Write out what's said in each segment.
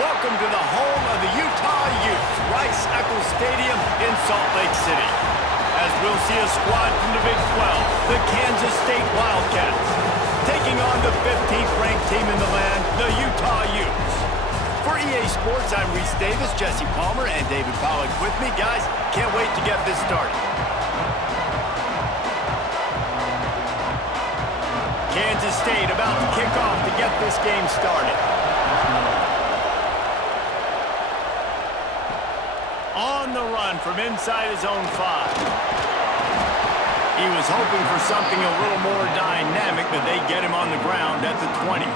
Welcome to the home of the Utah Utes, Rice-Eccles Stadium in Salt Lake City. As we'll see a squad from the Big 12, the Kansas State Wildcats, taking on the 15th ranked team in the land, the Utah Utes. For EA Sports, I'm Reese Davis, Jesse Palmer, and David Pollack with me. Guys, can't wait to get this started. Kansas State about to kick off to get this game started. On the run from inside his own 5. He was hoping for something a little more dynamic, but they get him on the ground at the 20.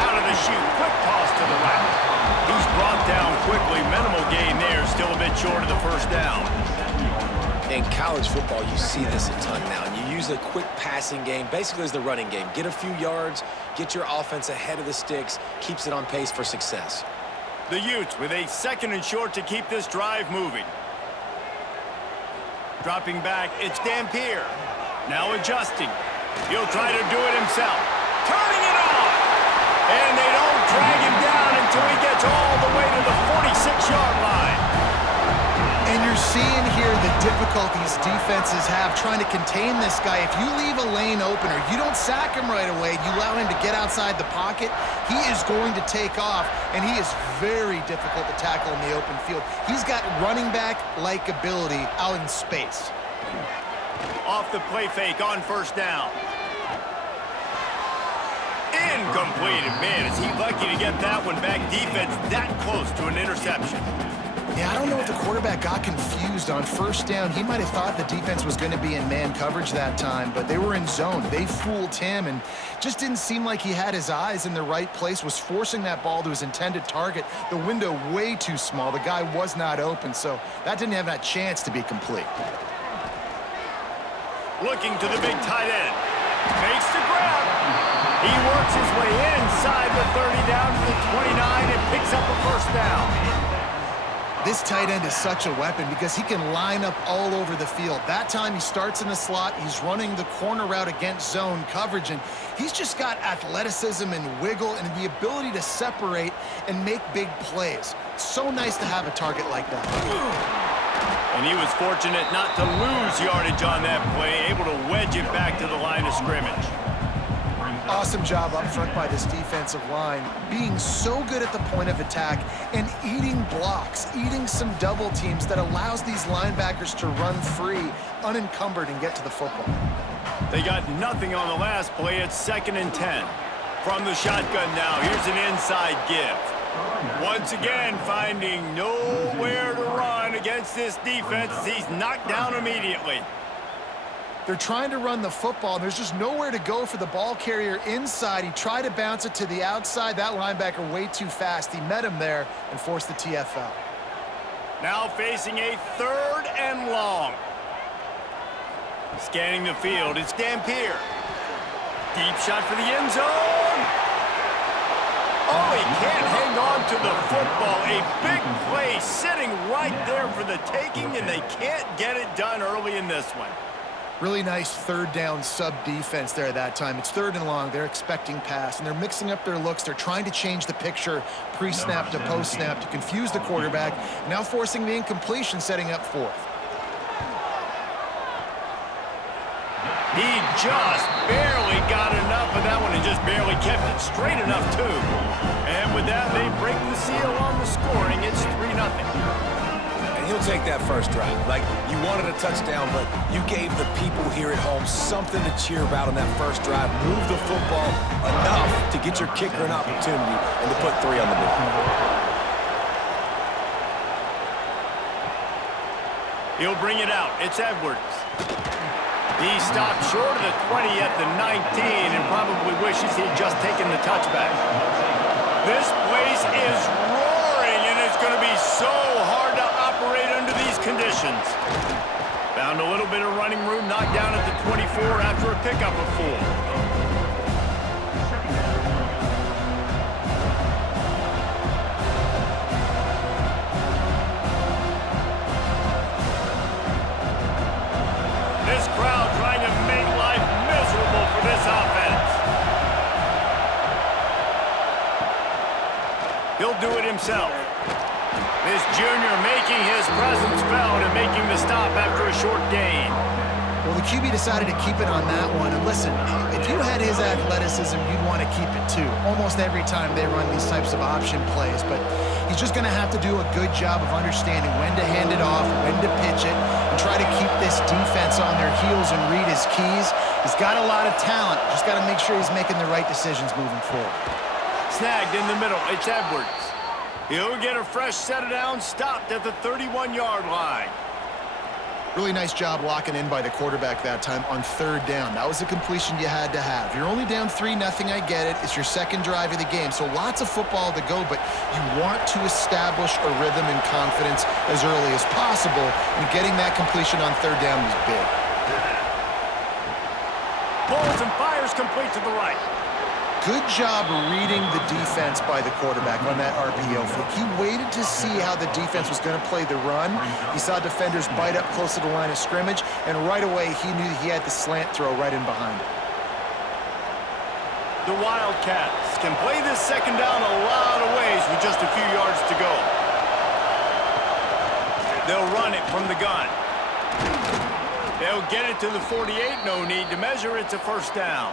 Out of the chute, quick toss to the right. He's brought down quickly. Minimal gain there, still a bit short of the first down. In college football, you see this a ton now. You use a quick passing game, basically as the running game. Get a few yards, get your offense ahead of the sticks, keeps it on pace for success. The Utes with a 2nd and short to keep this drive moving. Dropping back, it's Dampier. Now adjusting. He'll try to do it himself. Turning it on! And they don't drag him down until he gets all the way to the 46-yard line. And you're seeing here the difficulties defenses have trying to contain this guy. If you leave a lane open or you don't sack him right away, you allow him to get outside the pocket, he is going to take off, and he is very difficult to tackle in the open field. He's got running back-like ability out in space. Off the play fake on first down. Incomplete. Man, is he lucky to get that one back. Defense that close to an interception. Yeah, I don't know if the quarterback got confused on first down. He might have thought the defense was going to be in man coverage that time, but they were in zone. They fooled him and just didn't seem like he had his eyes in the right place, was forcing that ball to his intended target. The window way too small. The guy was not open, so that didn't have that chance to be complete. Looking to the big tight end. Makes the grab. He works his way inside the 30 down to the 29 and picks up a first down. This tight end is such a weapon because he can line up all over the field. That time he starts in the slot, he's running the corner route against zone coverage, and he's just got athleticism and wiggle and the ability to separate and make big plays. So nice to have a target like that. And he was fortunate not to lose yardage on that play, able to wedge it back to the line of scrimmage. Awesome job up front by this defensive line, being so good at the point of attack and eating blocks, eating some double teams that allows these linebackers to run free, unencumbered, and get to the football. They got nothing on the last play. It's 2nd and 10. From the shotgun now, here's an inside give. Once again, finding nowhere to run against this defense. He's knocked down immediately. They're trying to run the football, and there's just nowhere to go for the ball carrier inside. He tried to bounce it to the outside. That linebacker way too fast. He met him there and forced the TFL. Now facing a 3rd and long. Scanning the field, it's Dampier. Deep shot for the end zone. Oh, he can't hang on to the football. A big play sitting right there for the taking, and they can't get it done early in this one. Really nice 3rd down sub-defense there that time. It's 3rd and long. They're expecting pass, and they're mixing up their looks. They're trying to change the picture pre-snap to post-snap to confuse the quarterback, now forcing the incompletion, setting up 4th. He just barely got enough of that one and just barely kept it straight enough, too. And with that, they break the seal on the scoring. It's 3-0. He'll take that first drive. Like, you wanted a touchdown, but you gave the people here at home something to cheer about on that first drive. Move the football enough to get your kicker an opportunity and to put 3 on the board. He'll bring it out. It's Edwards. He stopped short of the 20 at the 19 and probably wishes he'd just taken the touchback. This place is roaring, and it's going to be so hard to operate under these conditions. Found a little bit of running room, knocked down at the 24 after a pickup of 4. This crowd trying to make life miserable for this offense. He'll do it himself. This junior making his presence felt and making the stop after a short gain. Well, the QB decided to keep it on that one. And listen, if you had his athleticism, you'd want to keep it too. Almost every time they run these types of option plays. But he's just going to have to do a good job of understanding when to hand it off, when to pitch it, and try to keep this defense on their heels and read his keys. He's got a lot of talent. Just got to make sure he's making the right decisions moving forward. Snagged in the middle. It's Edwards. He'll get a fresh set of downs, stopped at the 31-yard line. Really nice job locking in by the quarterback that time on third down. That was a completion you had to have. You're only down 3-0, I get it. It's your second drive of the game, so lots of football to go, but you want to establish a rhythm and confidence as early as possible, and getting that completion on third down was big. Pulls and fires complete to the right. Good job reading the defense by the quarterback on that RPO flick. He waited to see how the defense was going to play the run. He saw defenders bite up close to the line of scrimmage, and right away he knew he had the slant throw right in behind it. The Wildcats can play this second down a lot of ways with just a few yards to go. They'll run it from the gun. They'll get it to the 48, no need to measure. It's a first down.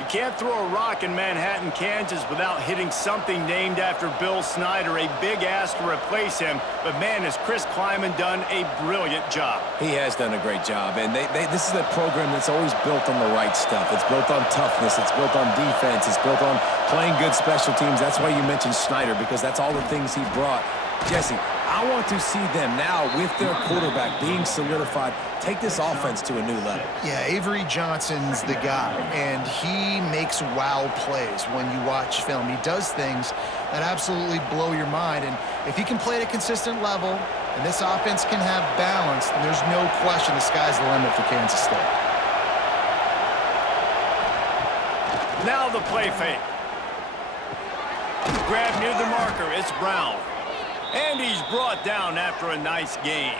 You can't throw a rock in Manhattan, Kansas without hitting something named after Bill Snyder, a big ask to replace him. But, man, has Chris Kleiman done a brilliant job. He has done a great job, and this is a program that's always built on the right stuff. It's built on toughness. It's built on defense. It's built on playing good special teams. That's why you mentioned Snyder, because that's all the things he brought. Jesse, I want to see them now with their quarterback being solidified take this offense to a new level. Yeah, Avery Johnson's the guy, and he makes wow plays when you watch film. He does things that absolutely blow your mind, and if he can play at a consistent level and this offense can have balance, then there's no question the sky's the limit for Kansas State. Now the play fake. Grab near the marker. It's Brown. And he's brought down after a nice gain.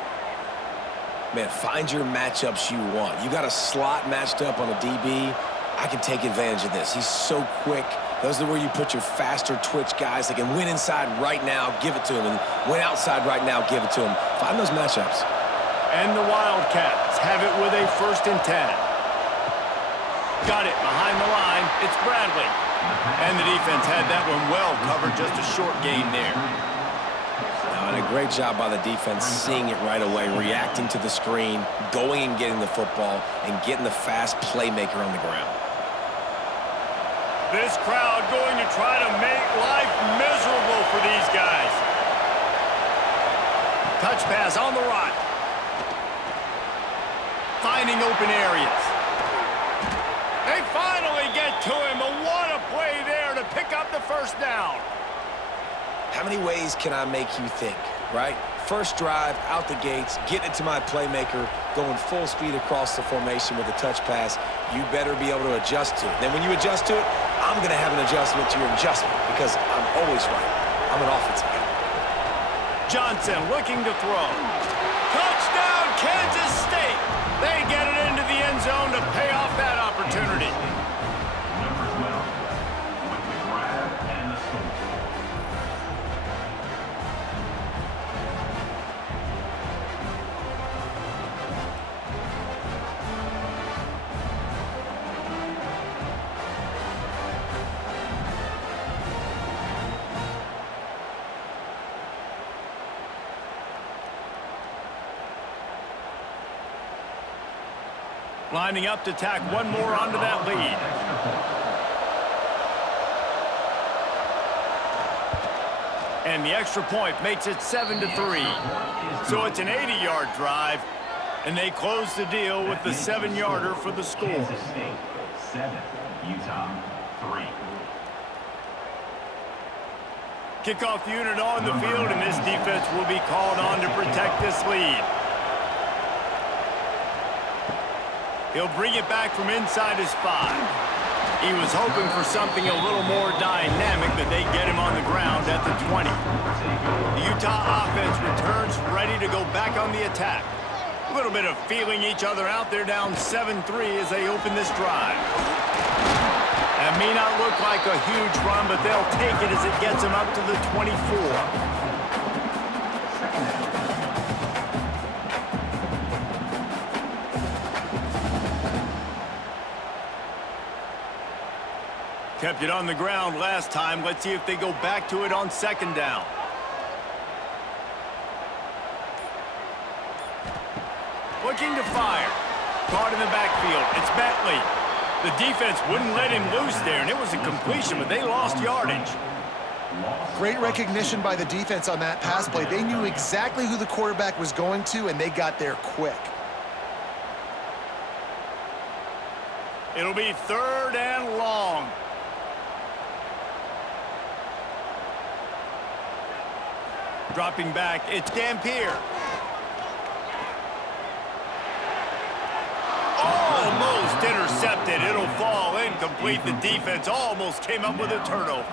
Man, find your matchups you want. You got a slot matched up on a DB. I can take advantage of this. He's so quick. Those are where you put your faster twitch guys that can win inside right now, give it to him, and win outside right now, give it to him. Find those matchups. And the Wildcats have it with a 1st and 10. Got it behind the line. It's Bradley. And the defense had that one well covered, just a short gain there. And a great job by the defense seeing it right away, reacting to the screen, going and getting the football, and getting the fast playmaker on the ground. This crowd going to try to make life miserable for these guys. Touch pass on the right. Finding open areas. They finally get to him, but what a play there to pick up the first down. How many ways can I make you think, right? First drive, out the gates, getting it to my playmaker, going full speed across the formation with a touch pass. You better be able to adjust to it. Then when you adjust to it, I'm going to have an adjustment to your adjustment because I'm always right. I'm an offensive guy. Johnson looking to throw. Touchdown, Kansas State. They get it into the end zone to pay off that opportunity. Lining up to tack one more onto that lead. And the extra point makes it 7-3. So it's an 80-yard drive, and they close the deal with the 7-yarder for the score. Kansas State 7, Utah 3. Kickoff unit on the field, and this defense will be called on to protect this lead. He'll bring it back from inside his 5. He was hoping for something a little more dynamic, but they get him on the ground at the 20. The Utah offense returns ready to go back on the attack. A little bit of feeling each other out there, down 7-3 as they open this drive. That may not look like a huge run, but they'll take it as it gets them up to the 24. Kept it on the ground last time. Let's see if they go back to it on second down. Looking to fire. Caught in the backfield. It's Bentley. The defense wouldn't let him loose there, and it was a completion, but they lost yardage. Great recognition by the defense on that pass play. They knew exactly who the quarterback was going to, and they got there quick. It'll be 3rd and long. Dropping back, it's Dampier. Almost intercepted. It'll fall incomplete. The defense almost came up with a turnover.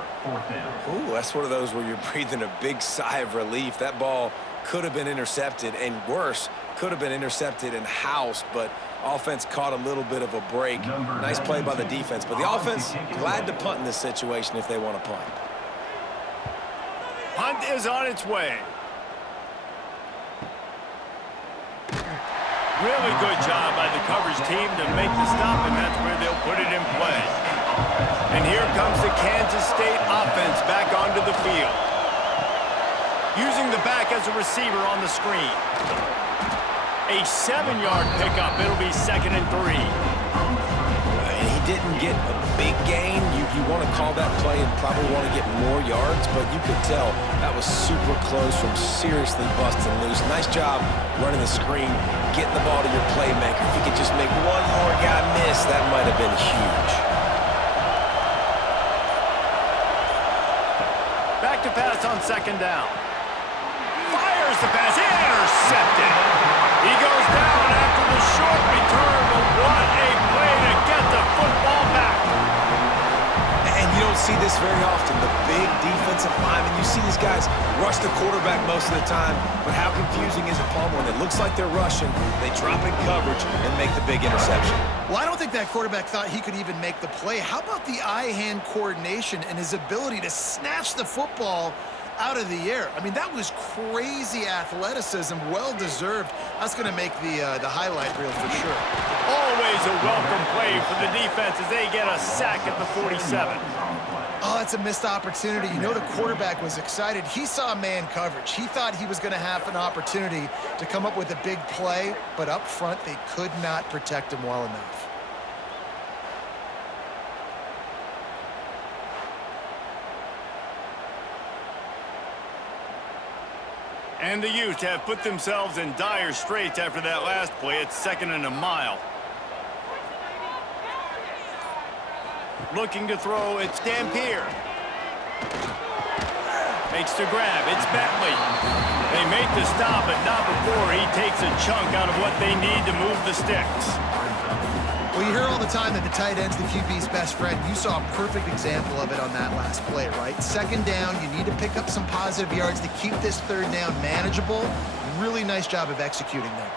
Ooh, that's one of those where you're breathing a big sigh of relief. That ball could have been intercepted, and worse, could have been intercepted and housed, but offense caught a little bit of a break. Nice play by the defense, but the offense glad to punt in this situation if they want to punt. Punt is on its way. Really good job by the coverage team to make the stop, and that's where they'll put it in play. And here comes the Kansas State offense back onto the field. Using the back as a receiver on the screen. A 7-yard pickup. It'll be 2nd and 3. He didn't get a big gain. You want to call that play and probably want to get more yards, but you could tell that was super close from seriously busting loose. Nice job running the screen, getting the ball to your playmaker. If you could just make one more guy miss, that might have been huge. Back to pass on 2nd down. Fires the pass. Intercepted. He goes down after the short return, but what a play to get the football back. And you don't see this very often, the big defensive linemen. You see these guys rush the quarterback most of the time, but how confusing is it, Palmer, when it looks like they're rushing, they drop in coverage and make the big interception? Well, I don't think that quarterback thought he could even make the play. How about the eye-hand coordination and his ability to snatch the football out of the air? I mean, that was crazy athleticism, well-deserved. That's going to make the highlight reel for sure. Always a welcome play for the defense as they get a sack at the 47. Oh, that's a missed opportunity. You know the quarterback was excited. He saw man coverage. He thought he was going to have an opportunity to come up with a big play, but up front, they could not protect him well enough. And the Utes have put themselves in dire straits after that last play. It's 2nd and a mile. Looking to throw, it's Dampier. Makes the grab, it's Bentley. They make the stop, but not before he takes a chunk out of what they need to move the sticks. Well, you hear all the time that the tight end's the QB's best friend. You saw a perfect example of it on that last play, right? 2nd down, you need to pick up some positive yards to keep this 3rd down manageable. Really nice job of executing there.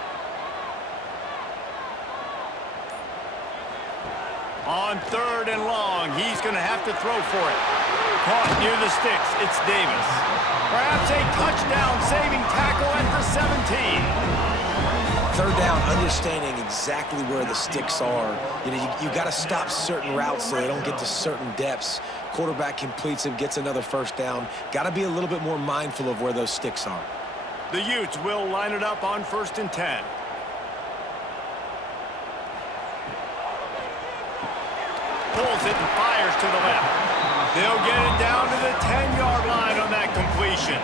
On 3rd and long, he's going to have to throw for it. Caught near the sticks, it's Davis. Perhaps a touchdown-saving tackle at the 17. 3rd down, understanding exactly where the sticks are. You know, you got to stop certain routes so they don't get to certain depths. Quarterback completes it, gets another 1st down. Got to be a little bit more mindful of where those sticks are. The Utes will line it up on 1st and 10. Pulls it and fires to the left. They'll get it down to the 10-yard line on that completion.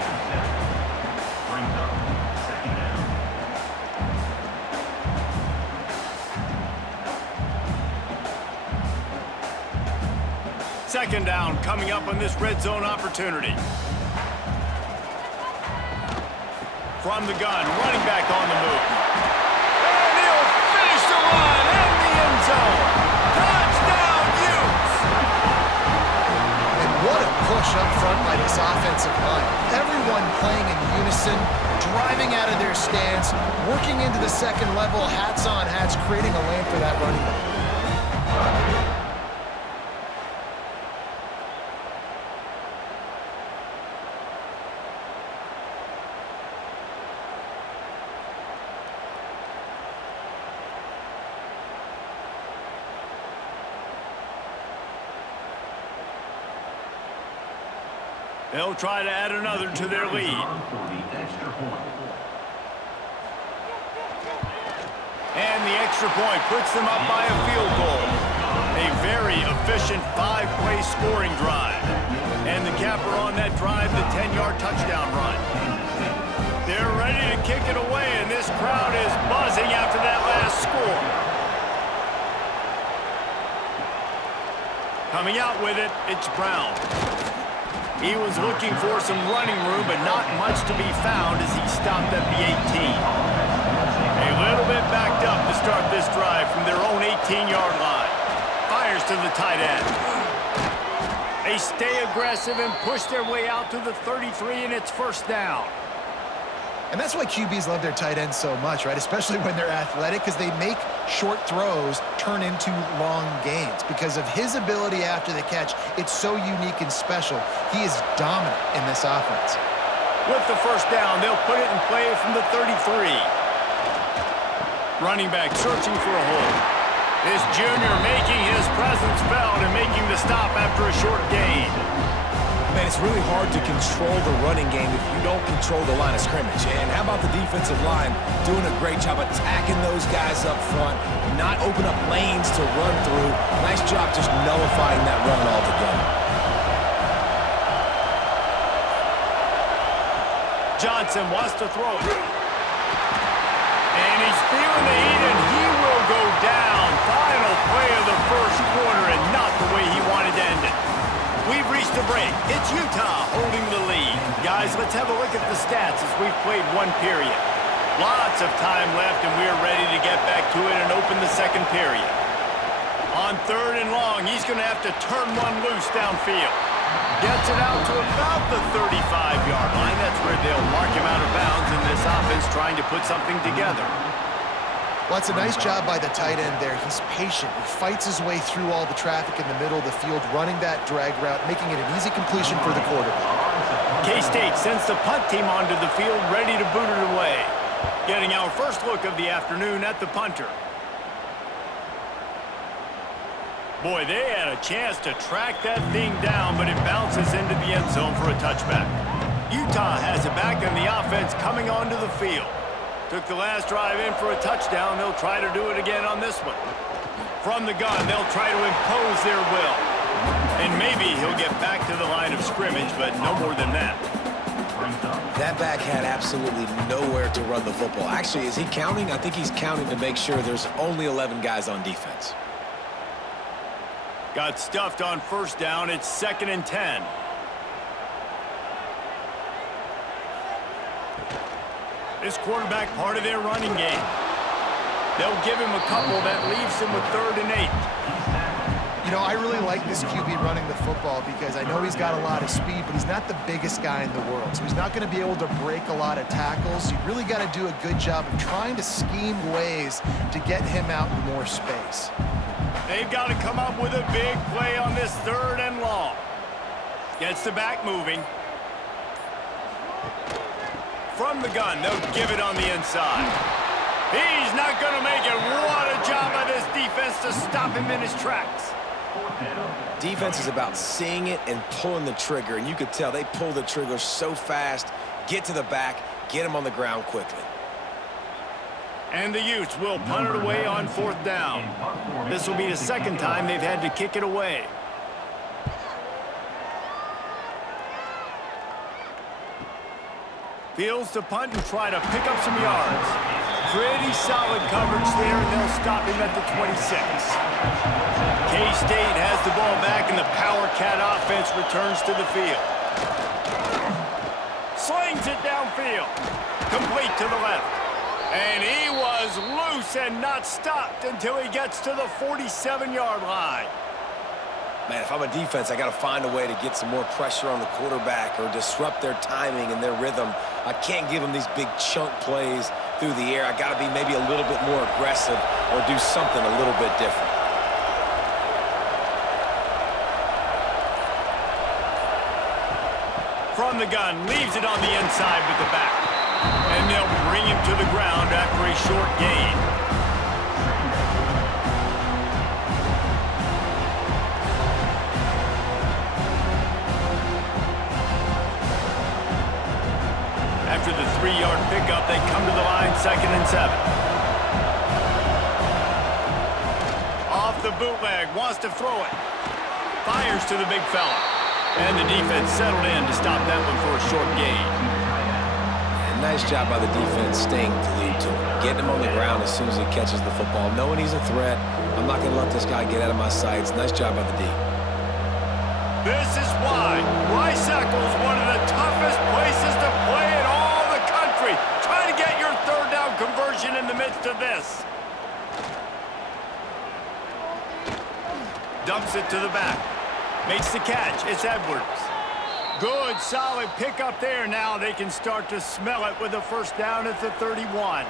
Second down coming up on this red zone opportunity. From the gun, running back on the move. And he'll finish the run in the end zone. Touchdown, Utes! And what a push up front by this offensive line. Everyone playing in unison, driving out of their stance, working into the 2nd level, hats on hats, creating a lane for that running back. They'll try to add another to their lead. For the extra point. And the extra point puts them up by a field goal. A very efficient 5-play scoring drive. And the capper on that drive, the 10-yard touchdown run. They're ready to kick it away, and this crowd is buzzing after that last score. Coming out with it, it's Brown. He was looking for some running room, but not much to be found as he stopped at the 18. A little bit backed up to start this drive from their own 18-yard line. Fires to the tight end. They stay aggressive and push their way out to the 33, and it's first down. And that's why QBs love their tight ends so much, right? Especially when they're athletic, because they make short throws turn into long gains. Because of his ability after the catch, it's so unique and special. He is dominant in this offense. With the first down, they'll put it in play from the 33. Running back searching for a hole. This junior making his presence felt and making the stop after a short gain. Man, it's really hard to control the running game if you don't control the line of scrimmage. And how about the defensive line doing a great job attacking those guys up front, not open up lanes to run through. Nice job just nullifying that run altogether. Johnson wants to throw it. And he's feeling the heat, and he will go down. Final play of the first quarter, and not the way he wanted to end it. We've reached a break. It's Utah holding the lead. Guys, let's have a look at the stats as we've played one period. Lots of time left, and we're ready to get back to it and open the second period. On 3rd and long, he's going to have to turn one loose downfield. Gets it out to about the 35-yard line. That's where they'll mark him out of bounds in this offense trying to put something together. Well, it's a nice job by the tight end there. He's patient. He fights his way through all the traffic in the middle of the field, running that drag route, making it an easy completion for the quarterback. K-State sends the punt team onto the field, ready to boot it away. Getting our first look of the afternoon at the punter. Boy, they had a chance to track that thing down, but it bounces into the end zone for a touchback. Utah has it back, and the offense coming onto the field. Took the last drive in for a touchdown. They'll try to do it again on this one. From the gun, they'll try to impose their will. And maybe he'll get back to the line of scrimmage, but no more than that. That back had absolutely nowhere to run the football. Actually, is he counting? I think he's counting to make sure there's only 11 guys on defense. Got stuffed on first down. It's 2nd and 10. This quarterback part of their running game. They'll give him a couple that leaves him with 3rd and 8. You know, I really like this QB running the football because I know he's got a lot of speed, but he's not the biggest guy in the world. So he's not going to be able to break a lot of tackles. You really got to do a good job of trying to scheme ways to get him out in more space. They've got to come up with a big play on this 3rd and long. Gets the back moving. From the gun, they'll give it on the inside. He's not going to make it. What a job by this defense to stop him in his tracks. Defense is about seeing it and pulling the trigger, and you could tell they pull the trigger so fast, get to the back, get him on the ground quickly. And the Utes will punt it away on 4th down. This will be the 2nd time they've had to kick it away. Fields to punt and try to pick up some yards. Pretty solid coverage there, and they'll stop him at the 26. K-State has the ball back, and the Power Cat offense returns to the field. Slings it downfield. Complete to the left. And he was loose and not stopped until he gets to the 47-yard line. Man, if I'm a defense, I got to find a way to get some more pressure on the quarterback or disrupt their timing and their rhythm. I can't give them these big chunk plays through the air. I got to be maybe a little bit more aggressive or do something a little bit different. From the gun, leaves it on the inside with the back. And they'll bring him to the ground after a short gain. 3-yard pickup. They come to the line, 2nd and 7. Off the bootleg, wants to throw it. Fires to the big fella. And the defense settled in to stop that one for a short gain. And nice job by the defense staying glued to him. Getting him on the ground as soon as he catches the football. Knowing he's a threat. I'm not going to let this guy get out of my sights. Nice job by the D. This is why Rice-Eccles is one of the toughest places to play in all the country. Try to get your 3rd down conversion in the midst of this. Dumps it to the back. Makes the catch. It's Edwards. Good, solid pickup there. Now they can start to smell it with a 1st down at the 31.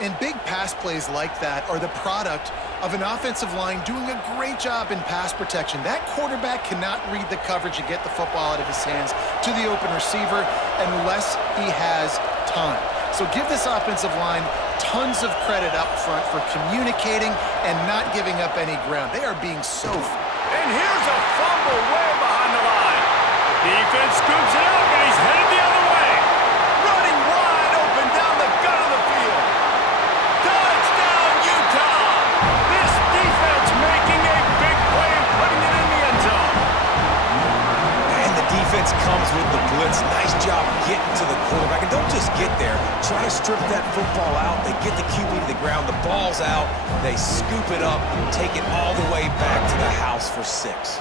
And big pass plays like that are the product of an offensive line doing a great job in pass protection. That quarterback cannot read the coverage and get the football out of his hands to the open receiver unless he has time. So give this offensive line tons of credit up front for communicating and not giving up any ground. They are being so... And here's a fumble way behind the line. Defense scoops it up, and he's headed the other way. Running wide open down the gut of the field. Touchdown, Utah! This defense making a big play and putting it in the end zone. And the defense comes with the blitz. Nice job getting to the quarterback. And don't just get there. Try to strip that football out. They get the QB to the ground. The ball's out. They scoop it up, take it all the way back to the house for 6.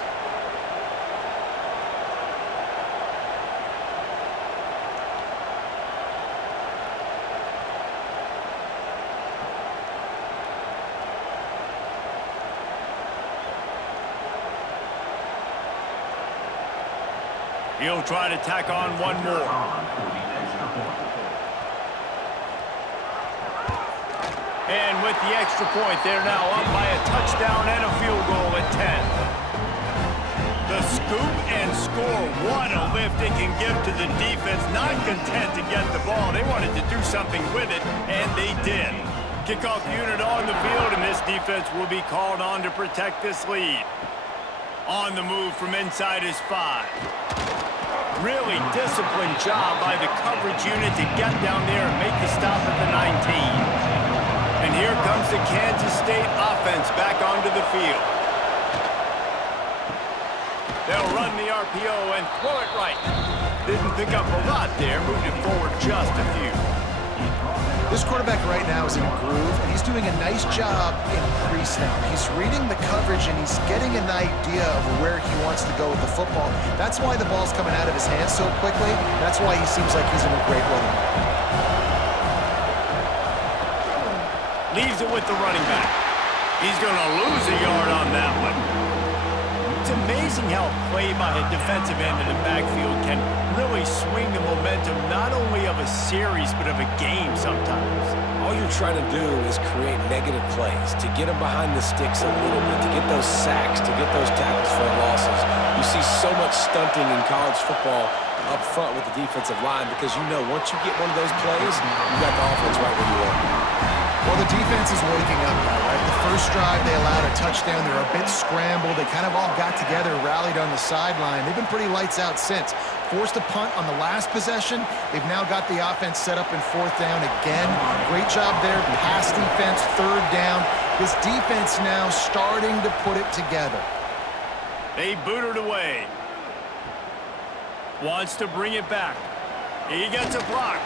He'll try to tack on one more. And with the extra point, they're now up by a touchdown and a field goal at 10. The scoop and score. What a lift it can give to the defense. Not content to get the ball. They wanted to do something with it, and they did. Kickoff unit on the field, and this defense will be called on to protect this lead. On the move from inside his 5. Really disciplined job by the coverage unit to get down there and make the stop at the 19. And here comes the Kansas State offense back onto the field. They'll run the RPO and throw it right. Didn't pick up a lot there, moved it forward just a few. This quarterback right now is in a groove, and he's doing a nice job in pre-snap. He's reading the coverage, and he's getting an idea of where he wants to go with the football. That's why the ball's coming out of his hands so quickly. That's why he seems like he's in a great rhythm. Leaves it with the running back. He's going to lose a yard on that one. It's amazing how play by a defensive end in the backfield can really swing the momentum not only of a series but of a game sometimes. All you're trying to do is create negative plays, to get them behind the sticks a little bit, to get those sacks, to get those tackles for losses. You see so much stunting in college football up front with the defensive line because you know once you get one of those plays, you got the offense right where you want. Well, the defense is waking up now, right? The first drive, they allowed a touchdown. They're a bit scrambled. They kind of all got together, rallied on the sideline. They've been pretty lights out since. Forced a punt on the last possession. They've now got the offense set up in 4th down again. Great job there. Pass defense, 3rd down. This defense now starting to put it together. They boot it away. Wants to bring it back. He gets a block.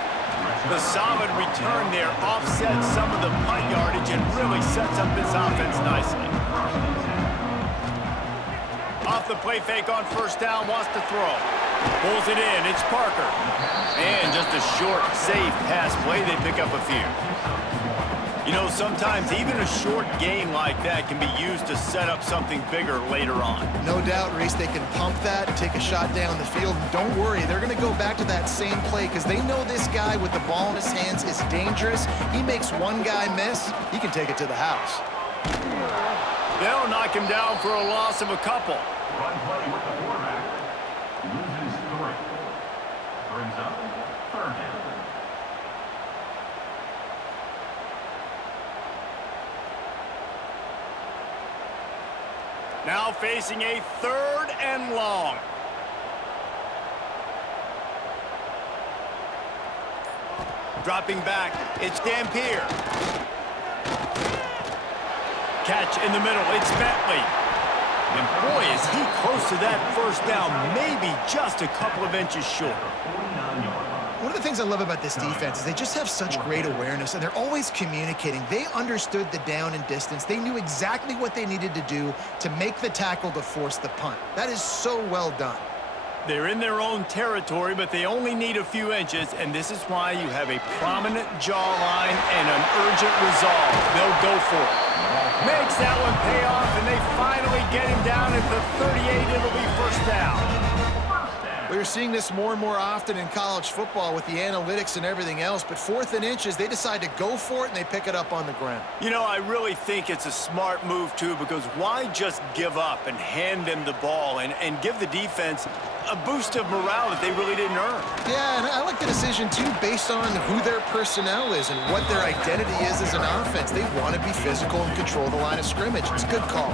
The solid return there offsets some of the punt yardage and really sets up this offense nicely. Off the play fake on 1st down, wants to throw. Pulls it in, it's Parker. And just a short, safe pass play, they pick up a few. You know, sometimes even a short game like that can be used to set up something bigger later on. No doubt, Reese, they can pump that and take a shot down the field. And don't worry, they're going to go back to that same play because they know this guy with the ball in his hands is dangerous. He makes one guy miss, he can take it to the house. They'll knock him down for a loss of a couple. Run play with the quarterback. Loses 3. Brings up 3rd down. Now facing a 3rd and long. Dropping back, it's Dampier. Catch in the middle, it's Bentley. And boy, is he close to that first down, maybe just a couple of inches short. One of the things I love about this defense is they just have such great awareness, and they're always communicating. They understood the down and distance. They knew exactly what they needed to do to make the tackle to force the punt. That is so well done. They're in their own territory, but they only need a few inches, and this is why you have a prominent jawline and an urgent resolve. They'll go for it. Makes that one pay off, and they finally get him down at the 38. It'll be first down. We're seeing this more and more often in college football with the analytics and everything else, but 4th and inches, they decide to go for it, and they pick it up on the ground. You know, I really think it's a smart move, too, because why just give up and hand them the ball and give the defense a boost of morale that they really didn't earn? Yeah, and I like the decision, too, based on who their personnel is and what their identity is as an offense. They want to be physical and control the line of scrimmage. It's a good call.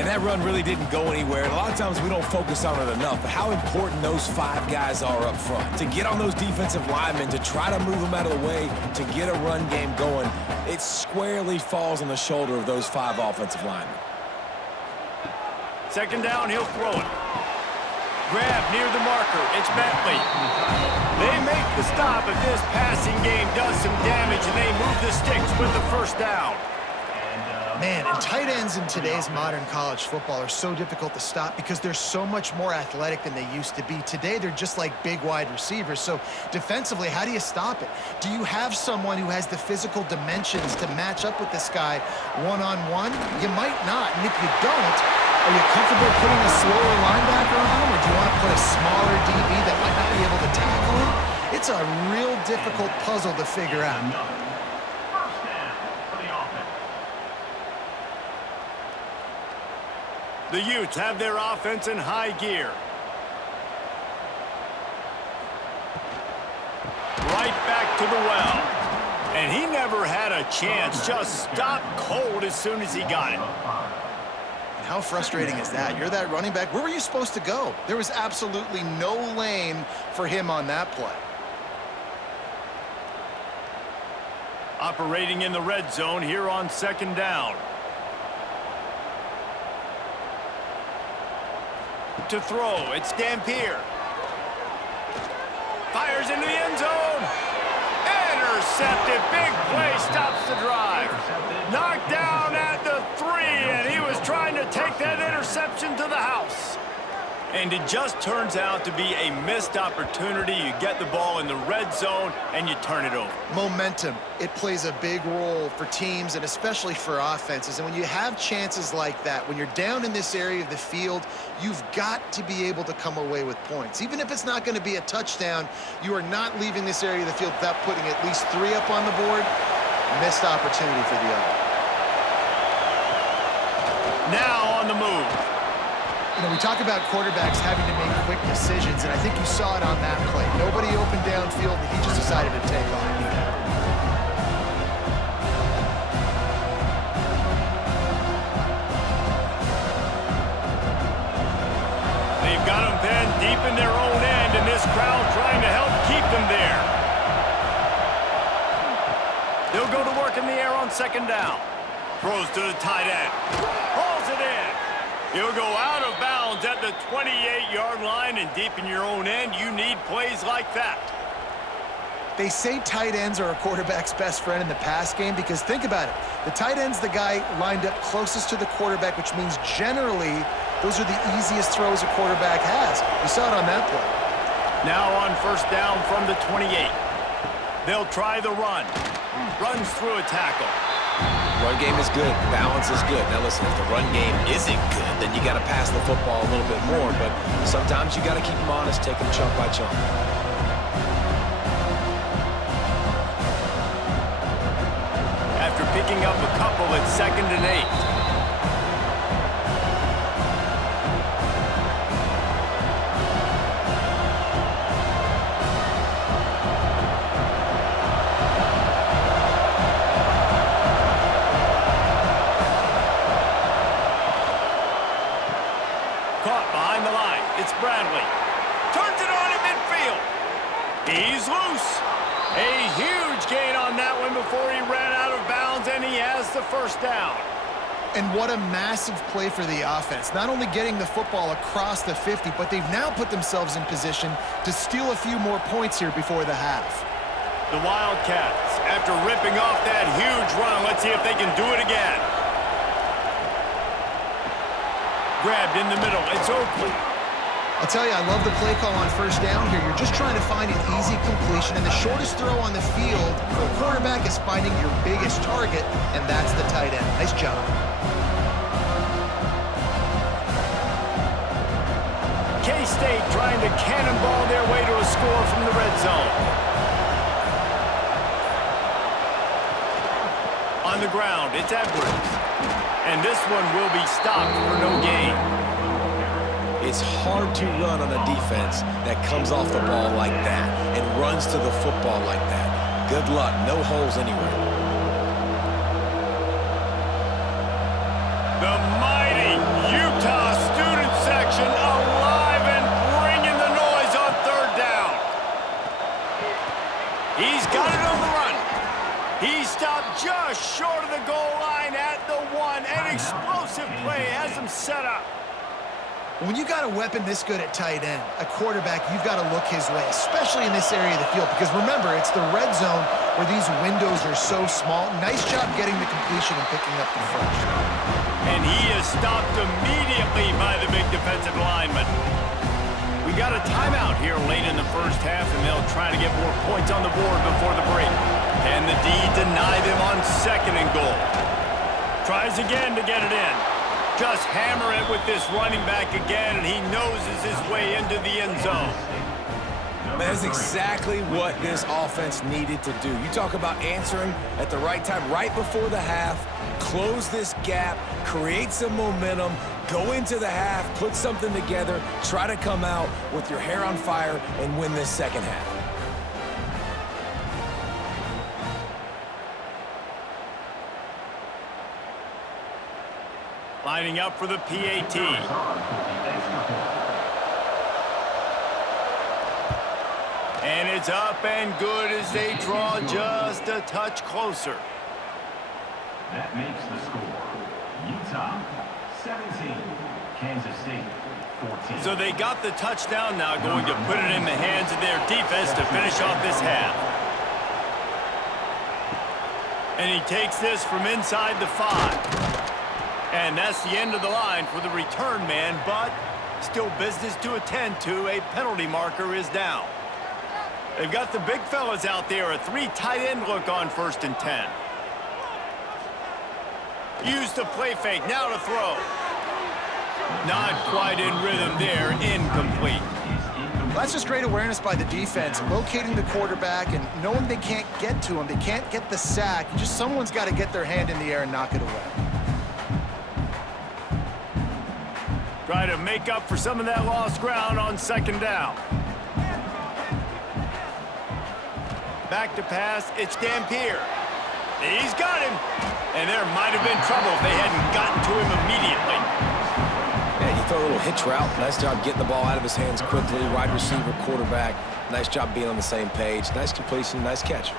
And that run really didn't go anywhere. And a lot of times we don't focus on it enough, but how important those 5 guys are up front. To get on those defensive linemen, to try to move them out of the way, to get a run game going, it squarely falls on the shoulder of those 5 offensive linemen. Second down, he'll throw it. Grab near the marker. It's Bentley. They make the stop, but this passing game does some damage, and they move the sticks with the first down. Man, and tight ends in today's modern college football are so difficult to stop because they're so much more athletic than they used to be. Today, they're just like big wide receivers. So defensively, how do you stop it? Do you have someone who has the physical dimensions to match up with this guy one-on-one? You might not, and if you don't, are you comfortable putting a slower linebacker on him, or do you want to put a smaller DB that might not be able to tackle him? It's a real difficult puzzle to figure out. The Utes have their offense in high gear. Right back to the well. And he never had a chance. Just stopped cold as soon as he got it. And how frustrating is that? You're that running back. Where were you supposed to go? There was absolutely no lane for him on that play. Operating in the red zone here on second down. To throw, it's Dampier. Fires into the end zone. Intercepted. Big play stops the drive. Knocked down at the 3, and he was trying to take that interception to the house. And it just turns out to be a missed opportunity. You get the ball in the red zone, and you turn it over. Momentum. It plays a big role for teams and especially for offenses. And when you have chances like that, when you're down in this area of the field, you've got to be able to come away with points. Even if it's not going to be a touchdown, you are not leaving this area of the field without putting at least 3 up on the board. Missed opportunity for the other. Now on the move. You know, we talk about quarterbacks having to make quick decisions, and I think you saw it on that play. Nobody opened downfield, and he just decided to take off. They've got them pinned deep in their own end, and this crowd trying to help keep them there. They'll go to work in the air on second down. Throws to the tight end. Hauls it in. He'll go out of bounds at the 28-yard line, and deep in your own end, you need plays like that. They say tight ends are a quarterback's best friend in the pass game because think about it. The tight end's the guy lined up closest to the quarterback, which means generally those are the easiest throws a quarterback has. You saw it on that play. Now on first down from the 28. They'll try the run. Runs through a tackle. Run game is good. Balance is good. Now listen, if the run game isn't good, then you got to pass the football a little bit more. But sometimes you got to keep them honest, take them chunk by chunk. After picking up a couple at 2nd and 8. He's loose. A huge gain on that one before he ran out of bounds, and he has the first down. And what a massive play for the offense. Not only getting the football across the 50, but they've now put themselves in position to steal a few more points here before the half. The Wildcats, after ripping off that huge run, let's see if they can do it again. Grabbed in the middle, it's Oakley. I'll tell you, I love the play call on first down here. You're just trying to find an easy completion, and the shortest throw on the field for a quarterback is finding your biggest target, and that's the tight end. Nice job. K-State trying to cannonball their way to a score from the red zone. On the ground, it's Edwards. And this one will be stopped for no gain. It's hard to run on a defense that comes off the ball like that and runs to the football like that. Good luck. No holes anywhere. The mighty Utah student section alive and bringing the noise on third down. He's got it on the run. He stopped just short of the goal line at the 1. An explosive play has him set up. When you got a weapon this good at tight end, a quarterback, you've got to look his way, especially in this area of the field. Because remember, it's the red zone where these windows are so small. Nice job getting the completion and picking up the first. And he is stopped immediately by the big defensive lineman. We got a timeout here late in the first half, and they'll try to get more points on the board before the break. Can the D deny them on 2nd and goal? Tries again to get it in. Just hammer it with this running back again, and he noses his way into the end zone. That is exactly what this offense needed to do. You talk about answering at the right time, right before the half, close this gap, create some momentum, go into the half, put something together, try to come out with your hair on fire and win this second half. Lining up for the PAT. And it's up and good as they draw just a touch closer. That makes the score. Utah, 17. Kansas State, 14. So they got the touchdown now, going to put it in the hands of their defense to finish off this half. And he takes this from inside the 5. And that's the end of the line for the return man, but still business to attend to. A penalty marker is down. They've got the big fellas out there, a 3 tight end look on 1st and 10. Use the play fake, now to throw. Not quite in rhythm there, incomplete. That's just great awareness by the defense, locating the quarterback and knowing they can't get to him. They can't get the sack. Just someone's got to get their hand in the air and knock it away. Try to make up for some of that lost ground on 2nd down. Back to pass, it's Dampier. He's got him. And there might have been trouble if they hadn't gotten to him immediately. Yeah, he threw a little hitch route. Nice job getting the ball out of his hands quickly. Wide receiver, quarterback. Nice job being on the same page. Nice completion, nice catch.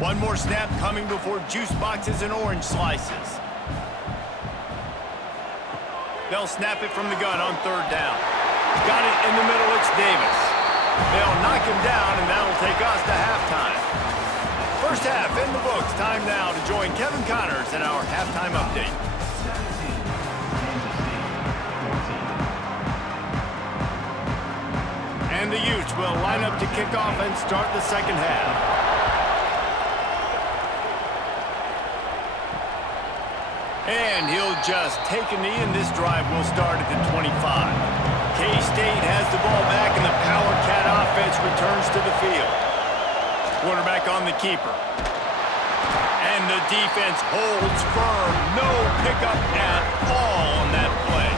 One more snap coming before juice boxes and orange slices. They'll snap it from the gun on 3rd down. Got it in the middle, it's Davis. They'll knock him down, and that'll take us to halftime. First half in the books. Time now to join Kevin Connors in our halftime update. 17. Kansas State, 14. And the Utes will line up to kick off and start the 2nd half. And he'll just take a knee, and this drive will start at the 25. K-State has the ball back, and the Power Cat offense returns to the field. Quarterback on the keeper. And the defense holds firm. No pickup at all on that play.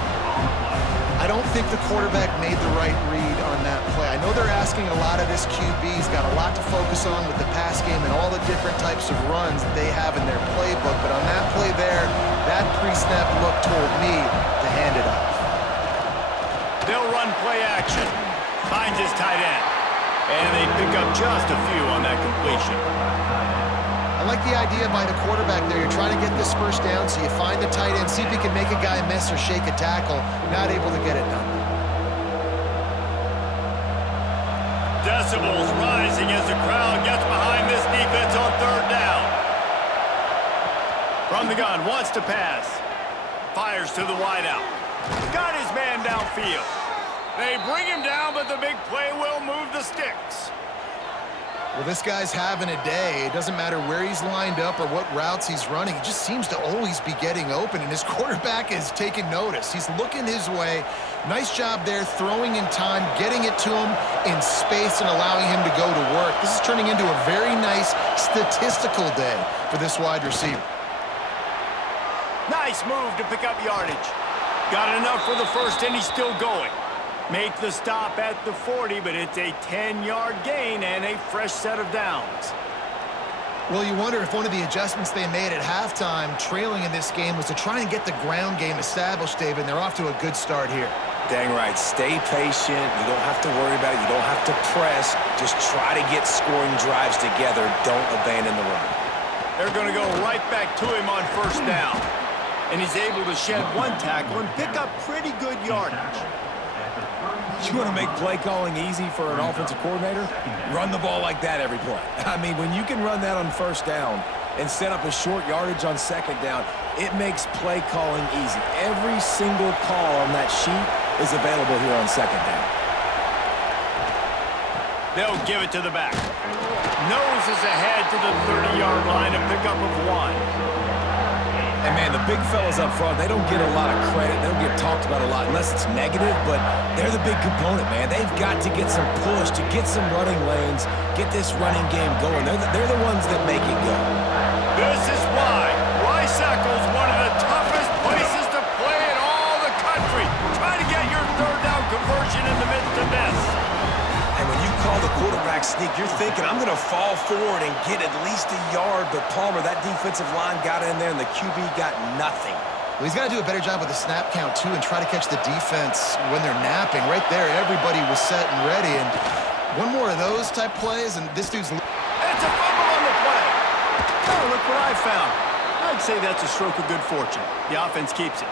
I don't think the quarterback made the right read on that play. I know they're asking a lot of this QB. He's got a lot to focus on with the pass game and all the different types of runs that they have in their playbook. But on that play there, that pre-snap look told me to hand it off. They'll run play action. Finds his tight end. And they pick up just a few on that completion. I like the idea by the quarterback there. You're trying to get this first down, so you find the tight end, see if he can make a guy miss or shake a tackle. Not able to get it done. Decibels rising as the crowd gets behind this defense on third down. From the gun, wants to pass. Fires to the wideout. Got his man downfield. They bring him down, but the big play will move the sticks. Well, this guy's having a day. It doesn't matter where he's lined up or what routes he's running. He just seems to always be getting open, and his quarterback is taking notice. He's looking his way. Nice job there, throwing in time, getting it to him in space and allowing him to go to work. This is turning into a very nice statistical day for this wide receiver. Nice move to pick up yardage. Got enough for the first, and he's still going. Make the stop at the 40, but it's a 10-yard gain and a fresh set of downs. Well, you wonder if one of the adjustments they made at halftime, trailing in this game, was to try and get the ground game established, David, and they're off to a good start here. Dang right. Stay patient. You don't have to worry about it. You don't have to press. Just try to get scoring drives together. Don't abandon the run. They're going to go right back to him on first down. And he's able to shed one tackle and pick up pretty good yardage. You want to make play calling easy for an offensive coordinator? Run the ball like that every play. I mean, when you can run that on first down and set up a short yardage on second down, it makes play calling easy. Every single call on that sheet is available here on second down. They'll give it to the back. Noses ahead to the 30-yard line, a pickup of 1. And, man, the big fellas up front, they don't get a lot of credit. They don't get talked about a lot unless it's negative, but they're the big component, man. They've got to get some push, to get some running lanes, get this running game going. They're the ones that make it go. This is why Rice-Eccles, one of the toughest places to play in all the country. Try to get your third down conversion in the midst of this. And when you call the quarterback sneak, you're thinking, I'm going to fall forward and get at least a yard. But, Palmer, that defensive line got in there, and the QB got nothing. Well, he's got to do a better job with the snap count, too, and try to catch the defense when they're napping. Right there, everybody was set and ready. And one more of those type plays, and this dude's... It's a fumble on the play. Oh, look what I found. I'd say that's a stroke of good fortune. The offense keeps it.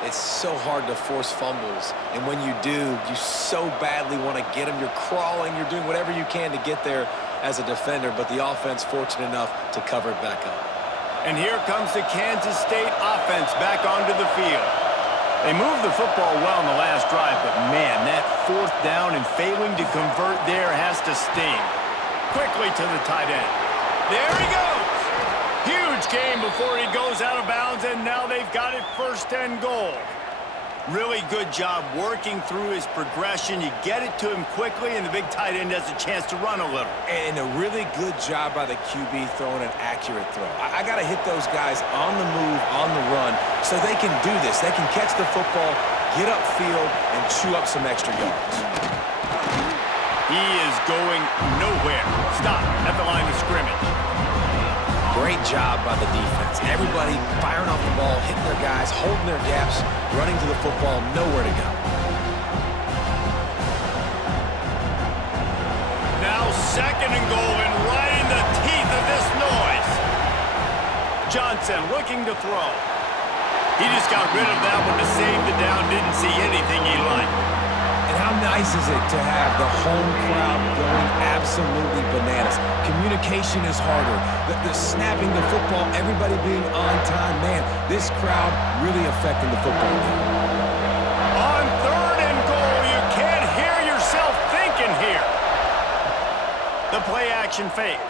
It's so hard to force fumbles, and when you do, you so badly want to get them. You're crawling, you're doing whatever you can to get there as a defender, but the offense fortunate enough to cover it back up. And here comes the Kansas State offense back onto the field. They moved the football well in the last drive, but man, that fourth down and failing to convert there has to sting. Quickly to the tight end. There he goes! Huge game before he goes out of bounds, and now they've got it first and goal. Really good job working through his progression. You get it to him quickly, and the big tight end has a chance to run a little. And a really good job by the QB throwing an accurate throw. I got to hit those guys on the move, on the run, so they can do this. They can catch the football, get upfield, and chew up some extra yards. He is going nowhere. Stop at the line of scrimmage. Great job by the defense. Everybody firing off the ball, hitting their guys, holding their gaps, running to the football, nowhere to go. Now second and goal, and right in the teeth of this noise. Johnson looking to throw. He just got rid of that one to save the down. Didn't see anything he liked. And how nice is it to have the home crowd going absolutely bananas? Communication is harder. The snapping the football, everybody being on time. Man, this crowd really affecting the football game. On third and goal, you can't hear yourself thinking here. The play action fake.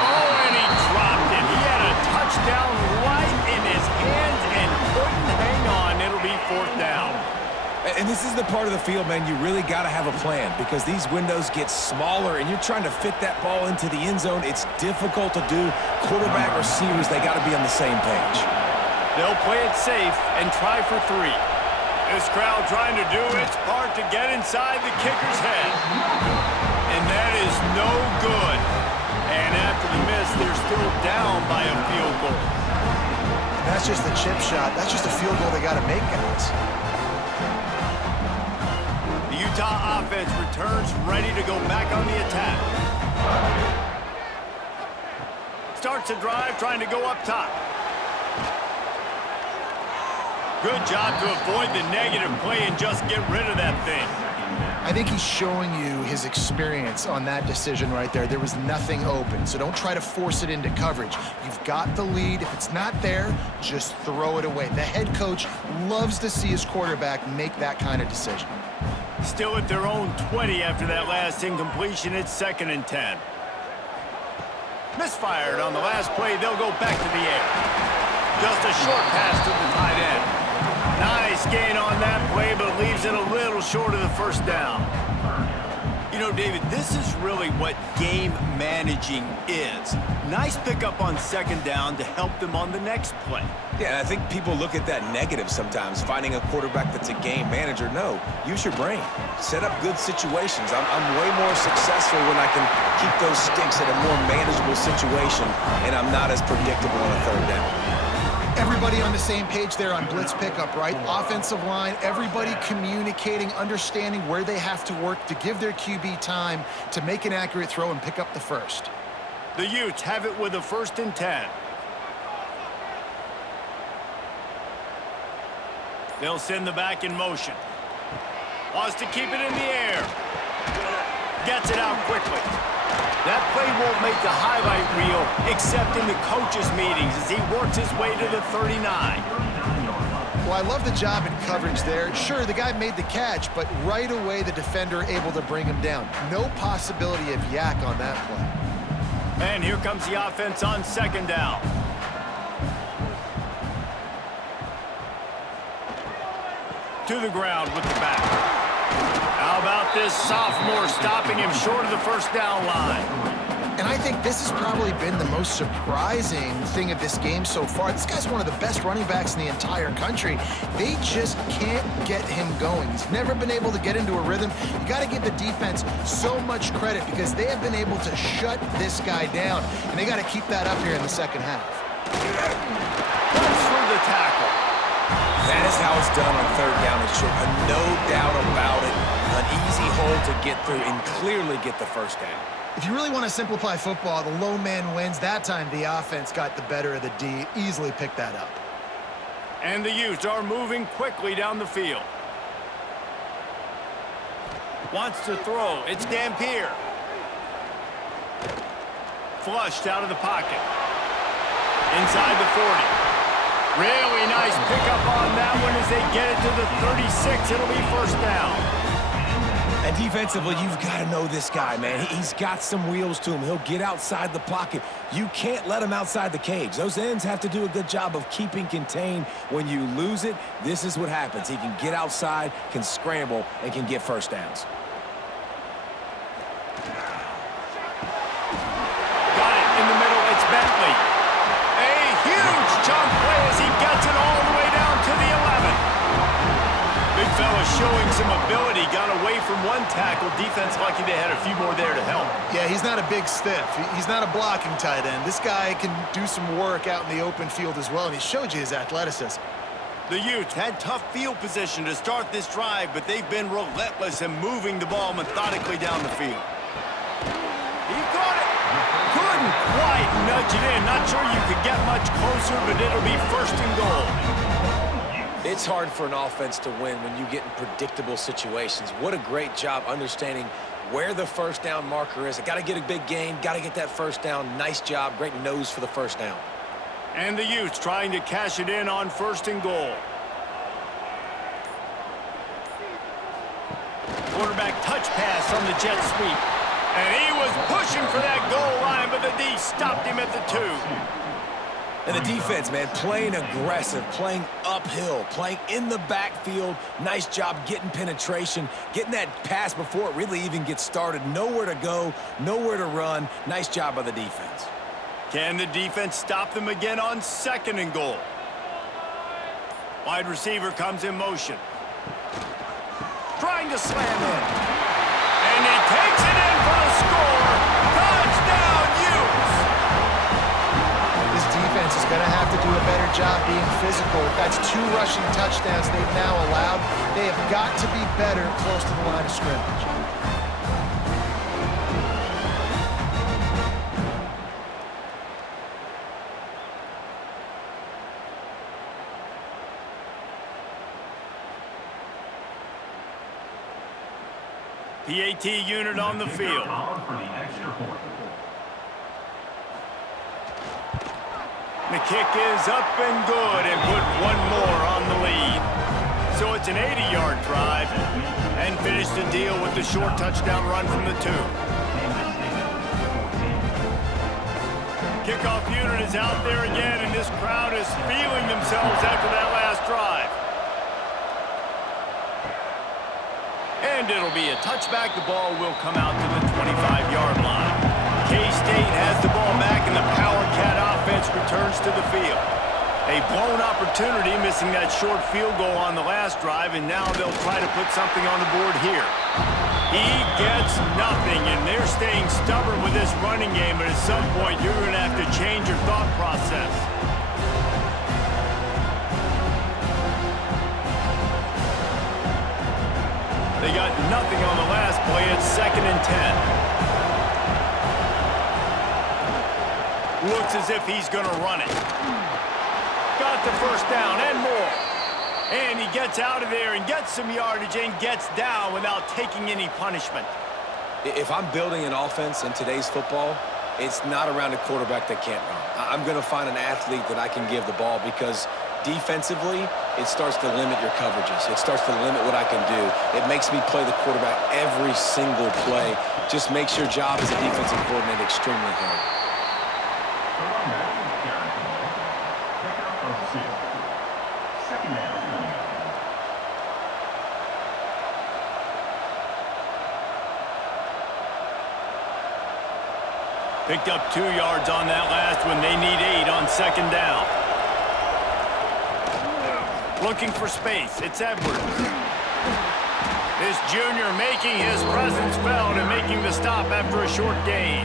Oh, and he dropped it. He had a touchdown right in his hands and couldn't hang on. It'll be fourth down. And this is the part of the field, man, you really got to have a plan because these windows get smaller and you're trying to fit that ball into the end zone. It's difficult to do. Quarterback, receivers, they got to be on the same page. They'll play it safe and try for 3. This crowd trying to do its part to get inside the kicker's head. And that is no good. And after the miss, they're still down by a field goal. That's just the chip shot. That's just a field goal they got to make, guys. Utah offense returns ready to go back on the attack. Starts a drive trying to go up top. Good job to avoid the negative play and just get rid of that thing. I think he's showing you his experience on that decision right there. There was nothing open, so don't try to force it into coverage. You've got the lead. If it's not there, just throw it away. The head coach loves to see his quarterback make that kind of decision. Still at their own 20 after that last incompletion. It's 2nd and 10. Misfired on the last play. They'll go back to the air. Just a short pass to the tight end. Nice gain on that play, but leaves it a little short of the first down. You know, David, this is really what game managing is. Nice pickup on 2nd down to help them on the next play. Yeah, I think people look at that negative sometimes, finding a quarterback that's a game manager. No, use your brain. Set up good situations. I'm way more successful when I can keep those sticks at a more manageable situation, and I'm not as predictable on a 3rd down. Everybody on the same page there on blitz pickup, right? Offensive line, everybody communicating, understanding where they have to work to give their QB time to make an accurate throw and pick up the first. The Utes have it with a 1st and 10. They'll send the back in motion. Wants to keep it in the air. Gets it out quickly. That play won't make the highlight reel except in the coaches' meetings as he works his way to the 39. Well, I love the job in coverage there. Sure, the guy made the catch, but right away the defender able to bring him down. No possibility of yak on that play. And here comes the offense on 2nd down. To the ground with the back. How about this sophomore stopping him short of the 1st down line? And I think this has probably been the most surprising thing of this game so far. This guy's one of the best running backs in the entire country. They just can't get him going. He's never been able to get into a rhythm. You got to give the defense so much credit because they have been able to shut this guy down, and they got to keep that up here in the 2nd half. Goes through the tackle. That is how it's done on 3rd down and short. No doubt about it. An easy hole to get through and clearly get the 1st down. If you really want to simplify football, the low man wins. That time the offense got the better of the D. Easily picked that up. And the Utes are moving quickly down the field. Wants to throw. It's Dampier. Flushed out of the pocket. Inside the 40. Really nice pickup on that one as they get it to the 36. It'll be 1st down. And defensively, you've got to know this guy, man. He's got some wheels to him. He'll get outside the pocket. You can't let him outside the cage. Those ends have to do a good job of keeping contained. When you lose it, this is what happens. He can get outside, can scramble, and can get 1st downs. Got it in the middle. It's Bentley. A huge chunk play as he gets it all the way down to the 11. Big fella showing some ability. Got away from one tackle. Defense lucky they had a few more there to help. Yeah, he's not a big stiff. He's not a blocking tight end. This guy can do some work out in the open field as well, and he showed you his athleticism. The Utes had tough field position to start this drive, but they've been relentless in moving the ball methodically down the field. He got it. Couldn't quite nudge it in. Not sure you could get much closer, but it'll be 1st and goal. It's hard for an offense to win when you get in predictable situations. What a great job understanding where the 1st down marker is. I got to get a big gain, got to get that 1st down. Nice job, great nose for the 1st down. And the Utes trying to cash it in on 1st and goal. Quarterback touch pass on the jet sweep. And he was pushing for that goal line, but the D stopped him at the 2. And the defense, man, playing aggressive, playing uphill, playing in the backfield. Nice job getting penetration, getting that pass before it really even gets started. Nowhere to go, nowhere to run. Nice job by the defense. Can the defense stop them again on 2nd and goal? Wide receiver comes in motion. Trying to slam in. And he takes it in for the score. Touchdown, Utes! This defense is going to have to do a better their job being physical. That's 2 rushing touchdowns they've now allowed. They have got to be better close to the line of scrimmage. PAT unit on the field. The kick is up and good and put one more on the lead. So it's an 80-yard drive and finish the deal with the short touchdown run from the 2. Kickoff unit is out there again, and this crowd is feeling themselves after that last drive. And it'll be a touchback. The ball will come out to the 25-yard line. K-State has the ball back, and the Power Cat offense returns to the field. A blown opportunity, missing that short field goal on the last drive, and now they'll try to put something on the board here. He gets nothing, and they're staying stubborn with this running game, but at some point you're going to have to change your thought process. They got nothing on the last play. It's 2nd and 10. Looks as if he's going to run it. Got the first down and more. And he gets out of there and gets some yardage and gets down without taking any punishment. If I'm building an offense in today's football, it's not around a quarterback that can't run. I'm going to find an athlete that I can give the ball because defensively, it starts to limit your coverages. It starts to limit what I can do. It makes me play the quarterback every single play. Just makes your job as a defensive coordinator extremely hard. Picked up 2 yards on that last one. They need 8 on 2nd down. Looking for space. It's Edwards. This junior making his presence felt and making the stop after a short gain.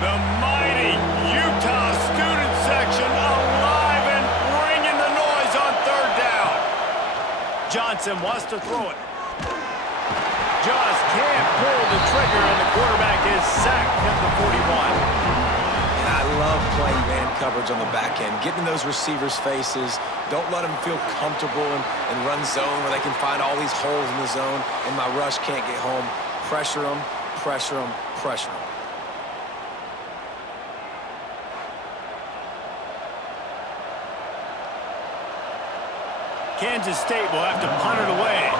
The mighty Utah student section alive and bringing the noise on 3rd down. Johnson wants to throw it. Just can't pull the trigger, and the quarterback is sacked at the 41. And I love playing man coverage on the back end, getting those receivers' faces. Don't let them feel comfortable and run zone where they can find all these holes in the zone, and my rush can't get home. Pressure them, pressure them, pressure them. Kansas State will have to punt it away.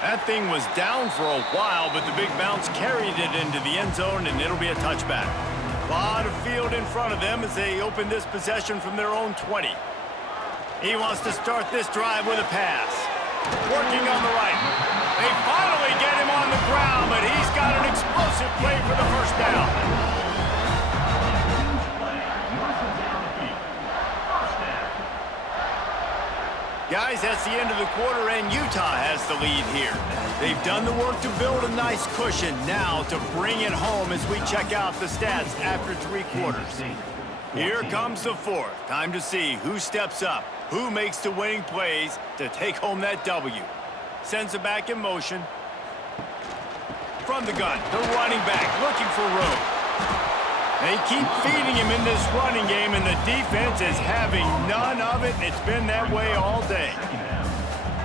That thing was down for a while, but the big bounce carried it into the end zone, and it'll be a touchback. A lot of field in front of them as they open this possession from their own 20. He wants to start this drive with a pass. Working on the right. They finally get him on the ground, but he's got an explosive play for the first down. Guys, that's the end of the quarter, and Utah has the lead here. They've done the work to build a nice cushion. Now to bring it home as we check out the stats after 3 quarters. Here comes the 4th. Time to see who steps up, who makes the winning plays to take home that W. Sends it back in motion. From the gun, the running back looking for room. They keep feeding him in this running game, and the defense is having none of it. It's been that way all day.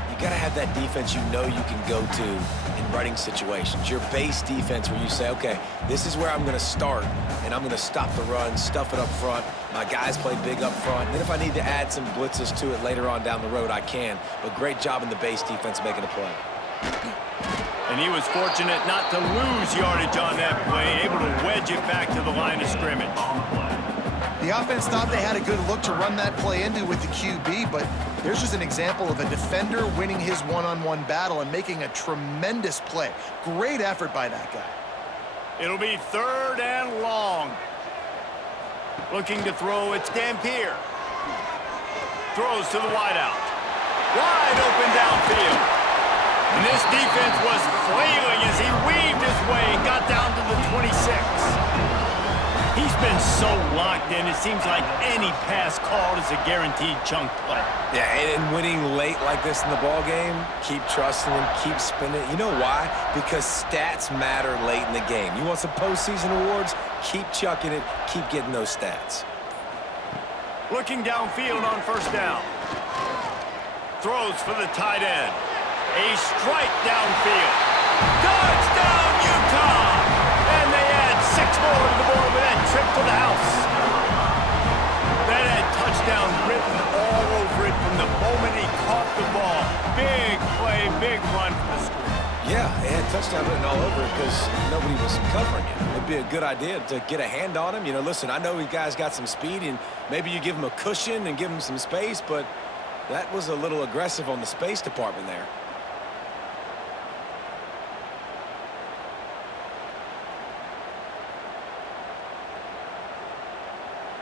You got to have that defense you know you can go to in running situations. Your base defense where you say, okay, this is where I'm going to start, and I'm going to stop the run, stuff it up front. My guys play big up front. And then if I need to add some blitzes to it later on down the road, I can. But great job in the base defense making a play. And he was fortunate not to lose yardage on that play, able to wedge it back to the line of scrimmage. The offense thought they had a good look to run that play into with the QB, but here's just an example of a defender winning his one-on-one battle and making a tremendous play. Great effort by that guy. It'll be 3rd and long. Looking to throw, it's Dampier. Throws to the wideout. Wide open downfield. And this defense was flailing as he weaved his way and got down to the 26. He's been so locked in, it seems like any pass called is a guaranteed chunk play. Yeah, and winning late like this in the ball game, keep trusting him, keep spinning. You know why? Because stats matter late in the game. You want some postseason awards? Keep chucking it, keep getting those stats. Looking downfield on 1st down. Throws for the tight end. A strike downfield. Touchdown, Utah! And they add 6 more to the board with that trip to the house. That had touchdown written all over it from the moment he caught the ball. Big play, big run for the score. Yeah, it had touchdown written all over it because nobody was covering him. It'd be a good idea to get a hand on him. You know, listen, I know you guys got some speed, and maybe you give him a cushion and give him some space, but that was a little aggressive on the space department there.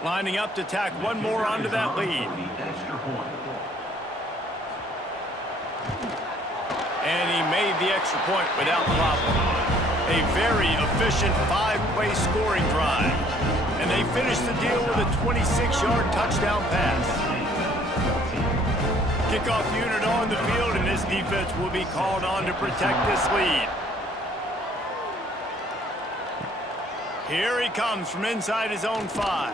Lining up to tack one more onto that lead. And he made the extra point without problem. A very efficient 5-play scoring drive. And they finished the deal with a 26-yard touchdown pass. Kickoff unit on the field, and this defense will be called on to protect this lead. Here he comes from inside his own 5.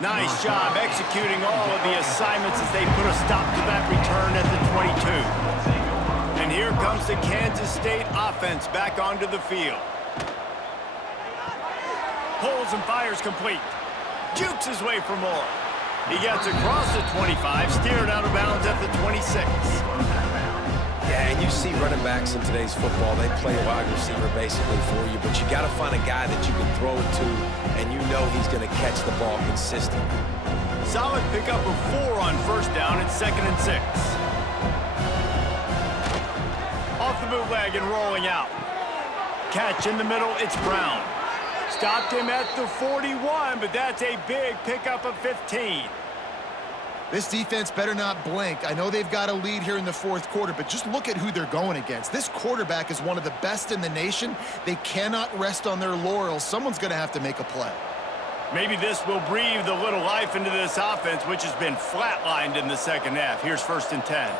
Nice job executing all of the assignments as they put a stop to that return at the 22. And here comes the Kansas State offense back onto the field. Pulls and fires complete. Jukes his way for more. He gets across the 25, steered out of bounds at the 26. Yeah, and you see running backs in today's football, they play wide receiver basically for you, but you got to find a guy that you can throw it to, and you know he's going to catch the ball consistently. Solid pickup of 4 on 1st down at 2nd and 6. Off the bootleg and rolling out. Catch in the middle, it's Brown. Stopped him at the 41, but that's a big pickup of 15. This defense better not blink. I know they've got a lead here in the 4th quarter, but just look at who they're going against. This quarterback is one of the best in the nation. They cannot rest on their laurels. Someone's going to have to make a play. Maybe this will breathe a little life into this offense, which has been flatlined in the 2nd half. Here's 1st and 10.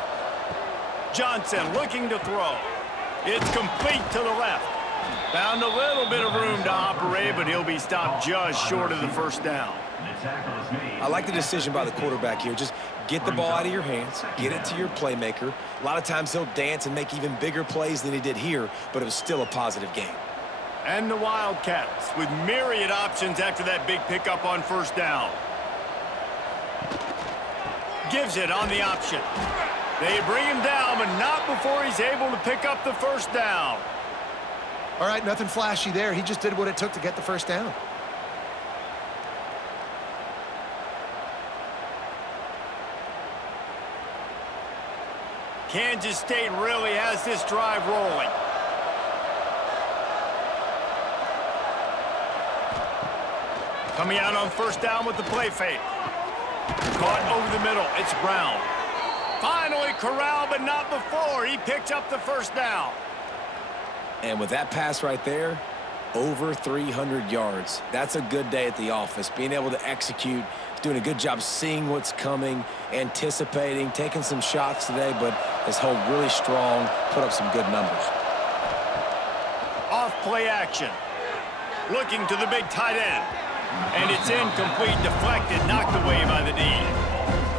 Johnson looking to throw. It's complete to the left. Found a little bit of room to operate, but he'll be stopped just short of the 1st down. I like the decision by the quarterback here. Just get the ball out of your hands, get it to your playmaker. A lot of times he'll dance and make even bigger plays than he did here, but it was still a positive game. And the Wildcats with myriad options after that big pickup on 1st down. Gives it on the option. They bring him down, but not before he's able to pick up the 1st down. All right, nothing flashy there. He just did what it took to get the 1st down. Kansas State really has this drive rolling. Coming out on 1st down with the play fake. Caught over the middle. It's Brown. Finally corralled, but not before. He picks up the 1st down. And with that pass right there, over 300 yards. That's a good day at the office. Being able to execute, doing a good job seeing what's coming, anticipating, taking some shots today, but has held really strong, put up some good numbers. Off play action. Looking to the big tight end. And it's incomplete, deflected, knocked away by the D.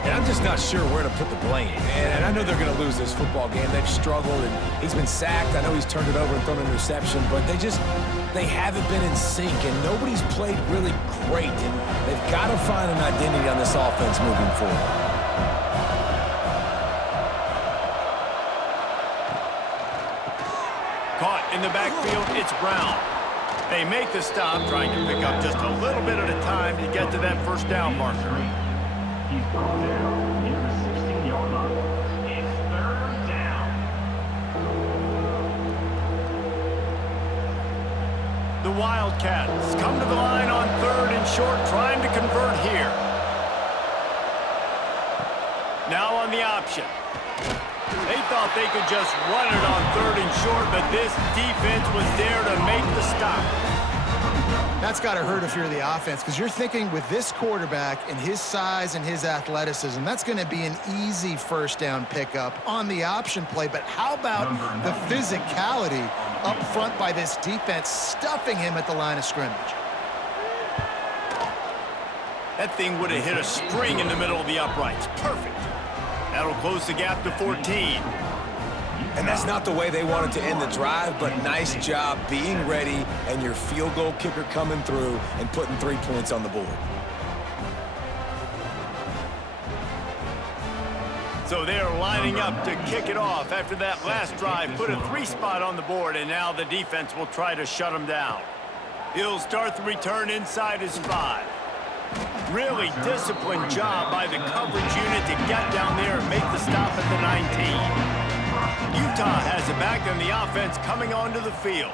And I'm just not sure where to put the blame. And I know they're going to lose this football game. They've struggled, and he's been sacked. I know he's turned it over and thrown an interception, but they haven't been in sync, and nobody's played really great. And they've got to find an identity on this offense moving forward. Caught in the backfield, it's Brown. They make the stop, trying to pick up just a little bit at a time to get to that 1st down marker. He's brought down near the 16-yard line. It's 3rd down. 3 The Wildcats come to the line on 3rd and short, trying to convert here. Now on the option. They thought they could just run it on 3rd and short, but this defense was there to make the stop. That's got to hurt if you're the offense, because you're thinking with this quarterback and his size and his athleticism, that's going to be an easy first down pickup on the option play. But how about the physicality up front by this defense, stuffing him at the line of scrimmage? That thing would have hit a string in the middle of the uprights. Perfect. That'll close the gap to 14. And that's not the way they wanted to end the drive, but nice job being ready and your field goal kicker coming through and putting 3 points on the board. So they're lining up to kick it off after that last drive. Put a 3 spot on the board, and now the defense will try to shut them down. He'll start the return inside his 5. Really disciplined job by the coverage unit to get down there and make the stop at the 19. Utah has it back on the offense coming onto the field.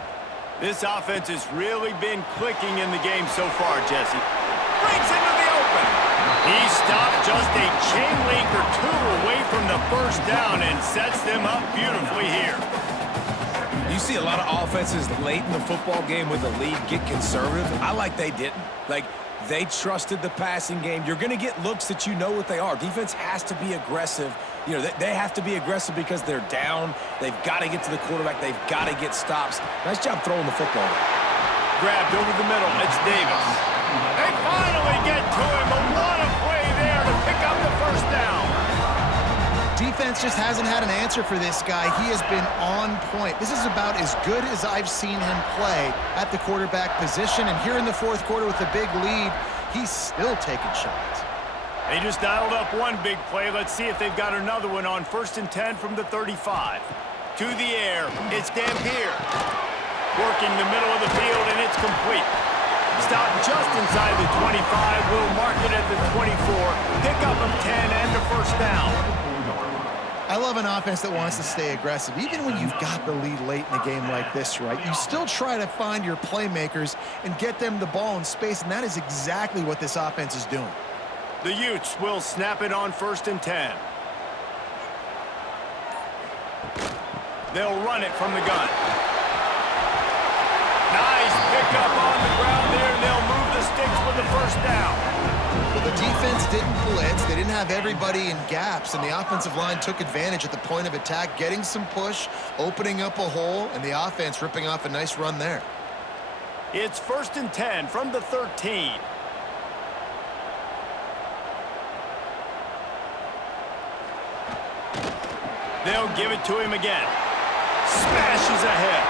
This offense has really been clicking in the game so far, Jesse. Breaks into the open. He stopped just a chain link or 2 away from the first down and sets them up beautifully here. You see a lot of offenses late in the football game with a lead get conservative. I like they didn't. Like, they trusted the passing game. You're going to get looks that you know what they are. Defense has to be aggressive. You know, they have to be aggressive because they're down. They've got to get to the quarterback. They've got to get stops. Nice job throwing the football. Grabbed over the middle. It's Davis. They finally get to him. A lot of play there to pick up the first down. Defense just hasn't had an answer for this guy. He has been on point. This is about as good as I've seen him play at the quarterback position. And here in the 4th quarter with a big lead, he's still taking shots. They just dialed up one big play. Let's see if they've got another one on 1st and 10 from the 35. To the air. It's Dampier. Working the middle of the field, and it's complete. Stop just inside the 25. We'll mark it at the 24. Pickup of 10 and a first down. I love an offense that wants to stay aggressive. Even when you've got the lead late in a game like this, right, you still try to find your playmakers and get them the ball in space, and that is exactly what this offense is doing. The Utes will snap it on 1st and 10. They'll run it from the gun. Nice pickup on the ground there, and they'll move the sticks with the first down. Well, the defense didn't blitz. They didn't have everybody in gaps, and the offensive line took advantage at the point of attack, getting some push, opening up a hole, and the offense ripping off a nice run there. It's 1st and 10 from the 13. They'll give it to him again. Smashes ahead.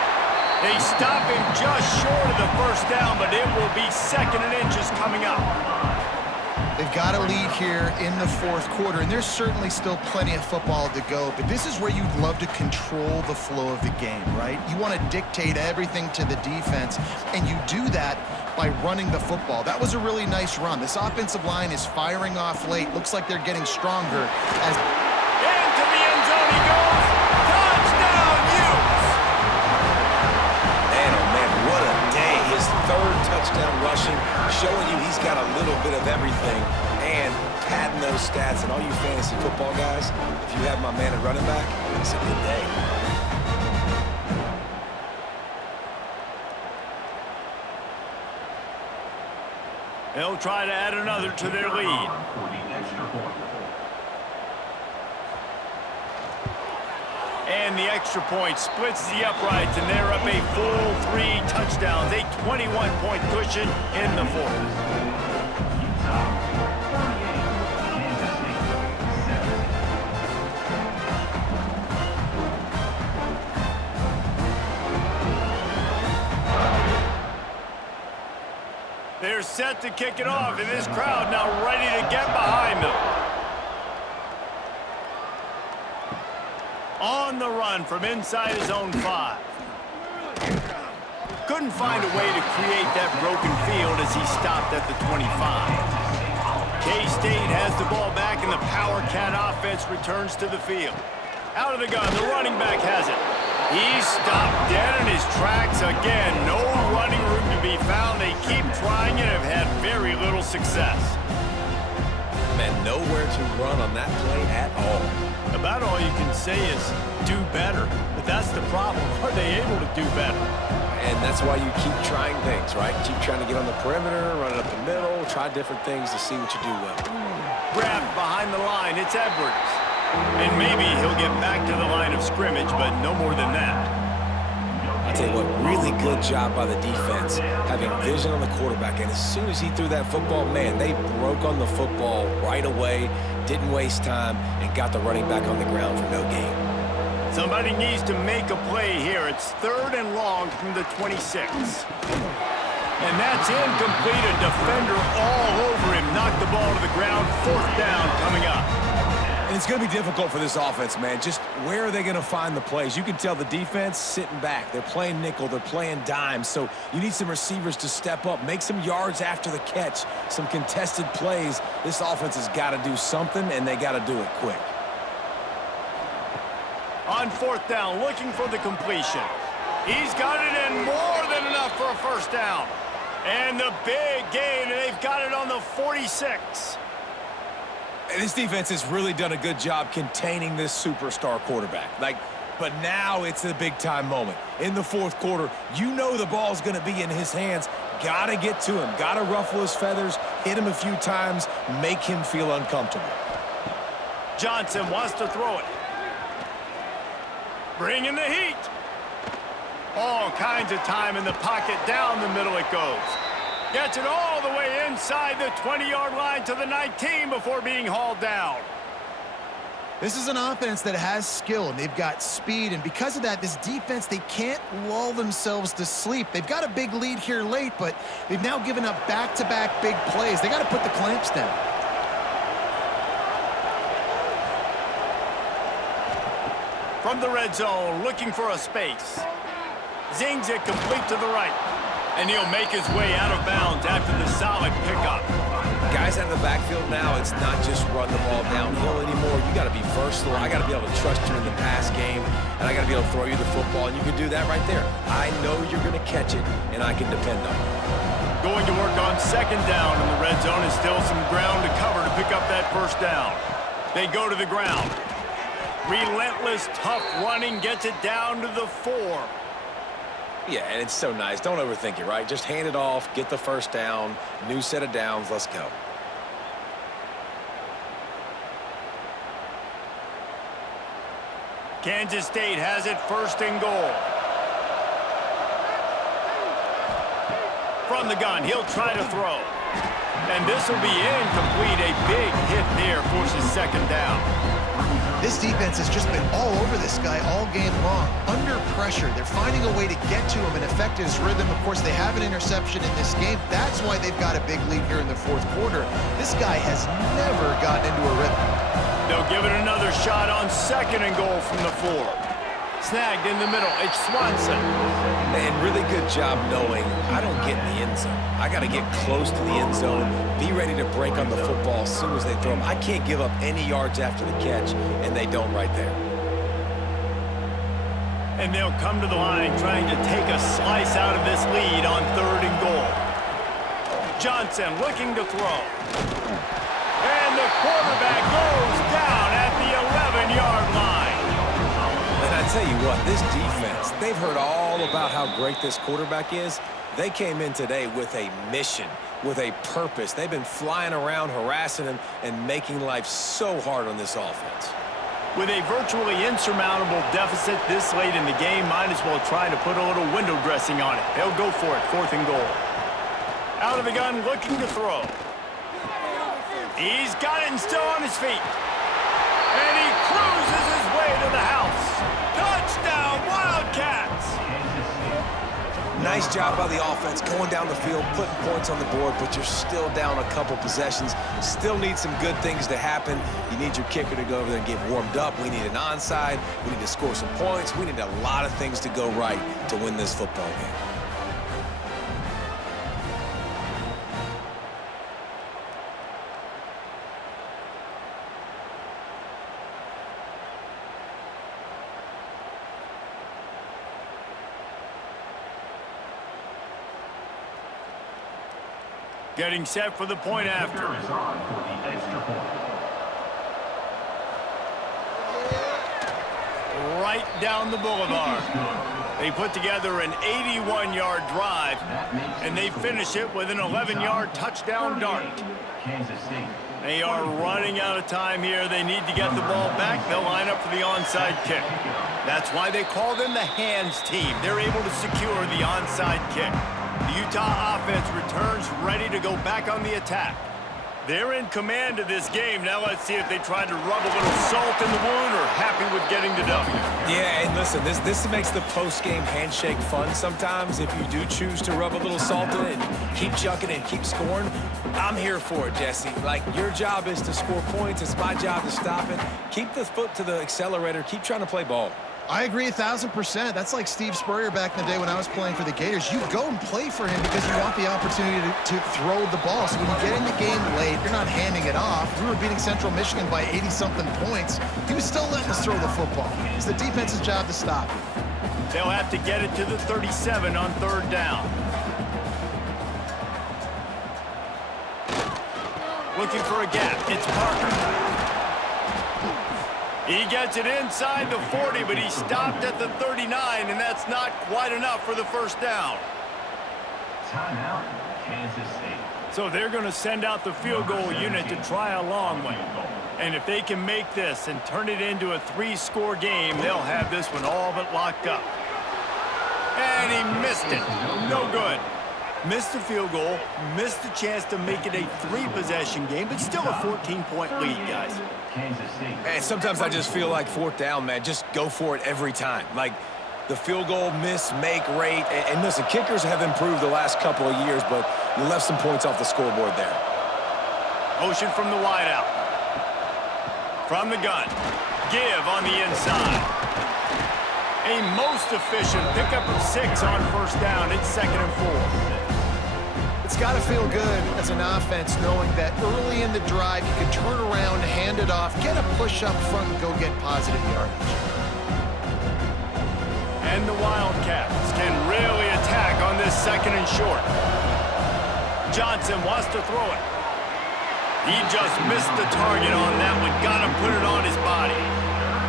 They stop him just short of the first down, but it will be 2nd and inches coming up. They've got a lead here in the 4th quarter, and there's certainly still plenty of football to go, but this is where you'd love to control the flow of the game, right? You want to dictate everything to the defense, and you do that by running the football. That was a really nice run. This offensive line is firing off late. Looks like they're getting stronger as... Into the end zone he goes. Touchdown, Utes! Man, oh man, what a day. His 3rd touchdown rushing, showing you he's got a little bit of everything. And padding those stats, and all you fantasy football guys, if you have my man at running back, it's a good day. They'll try to add another to their lead. And the extra point splits the uprights, and they're up a full 3 touchdowns, a 21-point cushion in the 4th. They're set to kick it off, and this crowd now ready to get behind them. On the run from inside his own 5. Couldn't find a way to create that broken field as he stopped at the 25. K-State has the ball back, and the Power Cat offense returns to the field. Out of the gun, the running back has it. He stopped dead in his tracks again. No running room to success. Man, nowhere to run on that play at all. About all you can say is do better. But that's the problem. Are they able to do better? And that's why you keep trying things, right? Keep trying to get on the perimeter, run it up the middle, try different things to see what you do well. Grabbed behind the line. It's Edwards. And maybe he'll get back to the line of scrimmage, but no more than that. I'll tell you what, really good job by the defense, having vision on the quarterback. And as soon as he threw that football, man, they broke on the football right away, didn't waste time, and got the running back on the ground for no gain. Somebody needs to make a play here. It's 3rd and long from the 26. And that's incomplete. A defender all over him. Knocked the ball to the ground. 4th down coming up. And it's going to be difficult for this offense, man. Just where are they going to find the plays? You can tell the defense sitting back. They're playing nickel. They're playing dime. So you need some receivers to step up, make some yards after the catch, some contested plays. This offense has got to do something, and they got to do it quick. On 4th down, looking for the completion. He's got it in more than enough for a 1st down. And the big gain, and they've got it on the 46. This defense has really done a good job containing this superstar quarterback. But now it's the big-time moment. In the 4th quarter, you know the ball's going to be in his hands. Got to get to him. Got to ruffle his feathers, hit him a few times, make him feel uncomfortable. Johnson wants to throw it. Bringing the heat. All kinds of time in the pocket. Down the middle it goes. Gets it all the way inside the 20-yard line to the 19 before being hauled down. This is an offense that has skill, and they've got speed, and because of that, this defense, they can't lull themselves to sleep. They've got a big lead here late, but they've now given up back-to-back big plays. They got to put the clamps down. From the red zone, looking for a space. Zings it complete to the right. And he'll make his way out of bounds after the solid pickup. Guys out of the backfield now, it's not just run the ball downhill anymore. You got to be versatile. I got to be able to trust you in the pass game, and I got to be able to throw you the football, and you can do that right there. I know you're going to catch it, and I can depend on it. Going to work on 2nd down in the red zone, and still some ground to cover to pick up that 1st down. They go to the ground. Relentless, tough running gets it down to the 4. Yeah, and it's so nice. Don't overthink it, right? Just hand it off, get the 1st down, new set of downs, let's go. Kansas State has it 1st and goal. From the gun, he'll try to throw. And this will be incomplete. A big hit there forces 2nd down. This defense has just been all over this guy all game long. Under pressure, they're finding a way to get to him and affect his rhythm. Of course, they have an interception in this game. That's why they've got a big lead here in the 4th quarter. This guy has never gotten into a rhythm. They'll give it another shot on 2nd and goal from the 4. Snagged in the middle. It's Swanson. And really good job knowing I don't get in the end zone. I got to get close to the end zone, be ready to break on the football as soon as they throw them. I can't give up any yards after the catch, and they don't right there. And they'll come to the line trying to take a slice out of this lead on 3rd and goal. Johnson looking to throw. And the quarterback goes down at the 11-yard line. And I tell you what, this defense, they've heard all about how great this quarterback is. They came in today with a mission, with a purpose. They've been flying around, harassing him, and making life so hard on this offense. With a virtually insurmountable deficit this late in the game, might as well try to put a little window dressing on it. They'll go for it, 4th and goal. Out of the gun, looking to throw. He's got it and still on his feet. And he cruises his way to the house. Touchdown, Wildcats! Nice job by the offense going down the field, putting points on the board, but you're still down a couple possessions. Still need some good things to happen. You need your kicker to go over there and get warmed up. We need an onside. We need to score some points. We need a lot of things to go right to win this football game. Getting set for the point after. Kicker is on for the extra point. Right down the boulevard. They put together an 81-yard drive, and they finish it with an 11-yard touchdown dart. Kansas State. They are running out of time here. They need to get the ball back. They'll line up for the onside kick. That's why they call them the hands team. They're able to secure the onside kick. The Utah offense returns ready to go back on the attack. They're in command of this game. Now let's see if they try to rub a little salt in the wound or happy with getting the W. Yeah, and listen, this makes the post-game handshake fun sometimes. If you do choose to rub a little salt in it and keep chucking and keep scoring, I'm here for it, Jesse. Like, your job is to score points. It's my job to stop it. Keep the foot to the accelerator. Keep trying to play ball. I agree 1,000%. That's like Steve Spurrier back in the day when I was playing for the Gators. You go and play for him because you want the opportunity to throw the ball. So when you get in the game late, you're not handing it off. We were beating Central Michigan by 80-something points. He was still letting us throw the football. It's the defense's job to stop it. They'll have to get it to the 37 on third down. Looking for a gap. It's Parker. He gets it inside the 40, but he stopped at the 39, and that's not quite enough for the first down. Timeout, Kansas State. So they're going to send out the field goal unit to try a long one. And if they can make this and turn it into a 3-score game, they'll have this one all but locked up. And he missed it. No good. Missed the field goal, missed the chance to make it a 3-possession game, but still a 14-point lead, guys. And sometimes I just feel like fourth down, man. Just go for it every time. Like, the field goal miss, make rate. And listen, kickers have improved the last couple of years, but you left some points off the scoreboard there. Motion from the wideout. From the gun. Give on the inside. A most efficient pickup of 6 on first down. It's 2nd and 4. It's got to feel good as an offense knowing that early in the drive you can turn around, hand it off, get a push up front, and go get positive yardage. And the Wildcats can really attack on this 2nd and short. Johnson wants to throw it. He just missed the target on that one. Got to put it on his body.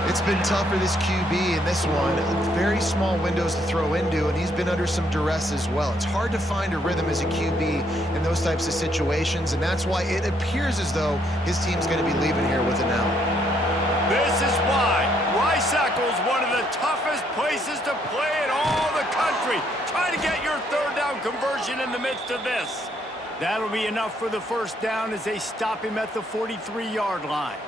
It's been tough for this QB in this one. Very small windows to throw into, and he's been under some duress as well. It's hard to find a rhythm as a QB in those types of situations, and that's why it appears as though his team's going to be leaving here with an L. This is why Rice-Eccles, one of the toughest places to play in all the country. Try to get your third down conversion in the midst of this. That'll be enough for the first down as they stop him at the 43-yard line.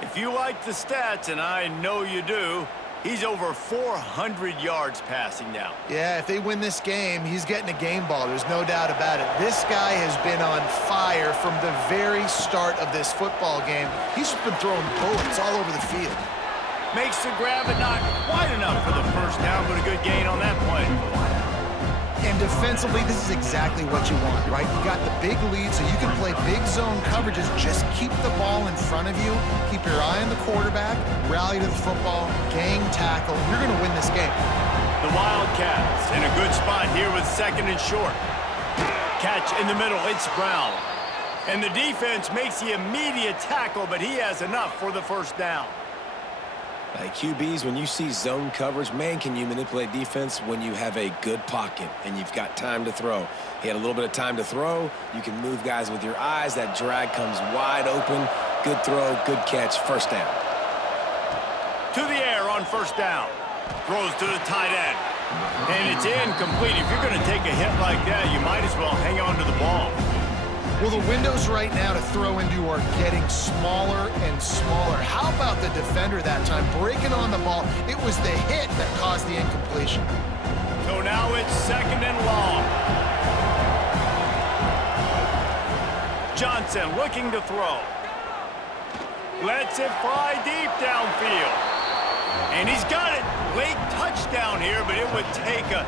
If you like the stats, and I know you do, he's over 400 yards passing now. Yeah, if they win this game, he's getting a game ball. There's no doubt about it. This guy has been on fire from the very start of this football game. He's just been throwing bullets all over the field. Makes the grab, but not quite enough for the first down, but a good gain on that play. And defensively, this is exactly what you want, right? You got the big lead, so you can play big zone coverages. Just keep the ball in front of you. Keep your eye on the quarterback. Rally to the football. Gang tackle. You're going to win this game. The Wildcats in a good spot here with 2nd and short. Catch in the middle. It's Brown. And the defense makes the immediate tackle, but he has enough for the first down. Like QBs, when you see zone coverage, man, can you manipulate defense when you have a good pocket and you've got time to throw. He had a little bit of time to throw. You can move guys with your eyes. That drag comes wide open. Good throw, good catch, first down. To the air on first down. Throws to the tight end. And it's incomplete. If you're going to take a hit like that, you might as well hang on to the ball. Well, the windows right now to throw into are getting smaller and smaller. How about the defender that time breaking on the ball? It was the hit that caused the incompletion. So now it's 2nd and long. Johnson looking to throw. Lets it fly deep downfield. And he's got it. Late touchdown here, but it would take a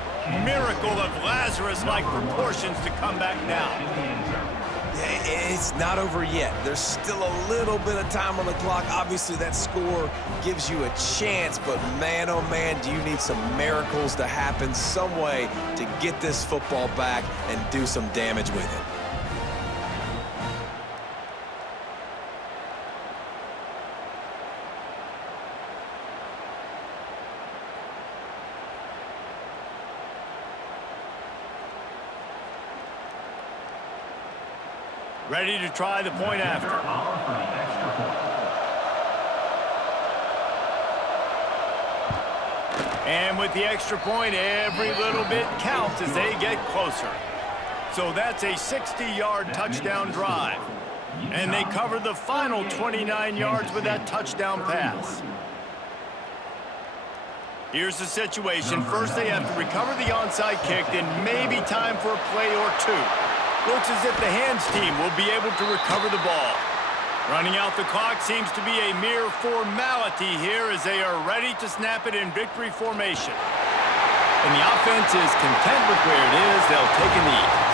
miracle of Lazarus-like proportions to come back now. It's not over yet. There's still a little bit of time on the clock. Obviously, that score gives you a chance, but man, oh man, do you need some miracles to happen some way to get this football back and do some damage with it. Ready to try the point after. For the extra point. And with the extra point, every little bit counts as they get closer. So that's a 60-yard touchdown drive. And they cover the final 29 yards with that touchdown pass. Here's the situation. First, they have to recover the onside kick, then maybe time for a play or two. Looks as if the hands team will be able to recover the ball. Running out the clock seems to be a mere formality here as they are ready to snap it in victory formation. And the offense is content with where it is. They'll take a knee.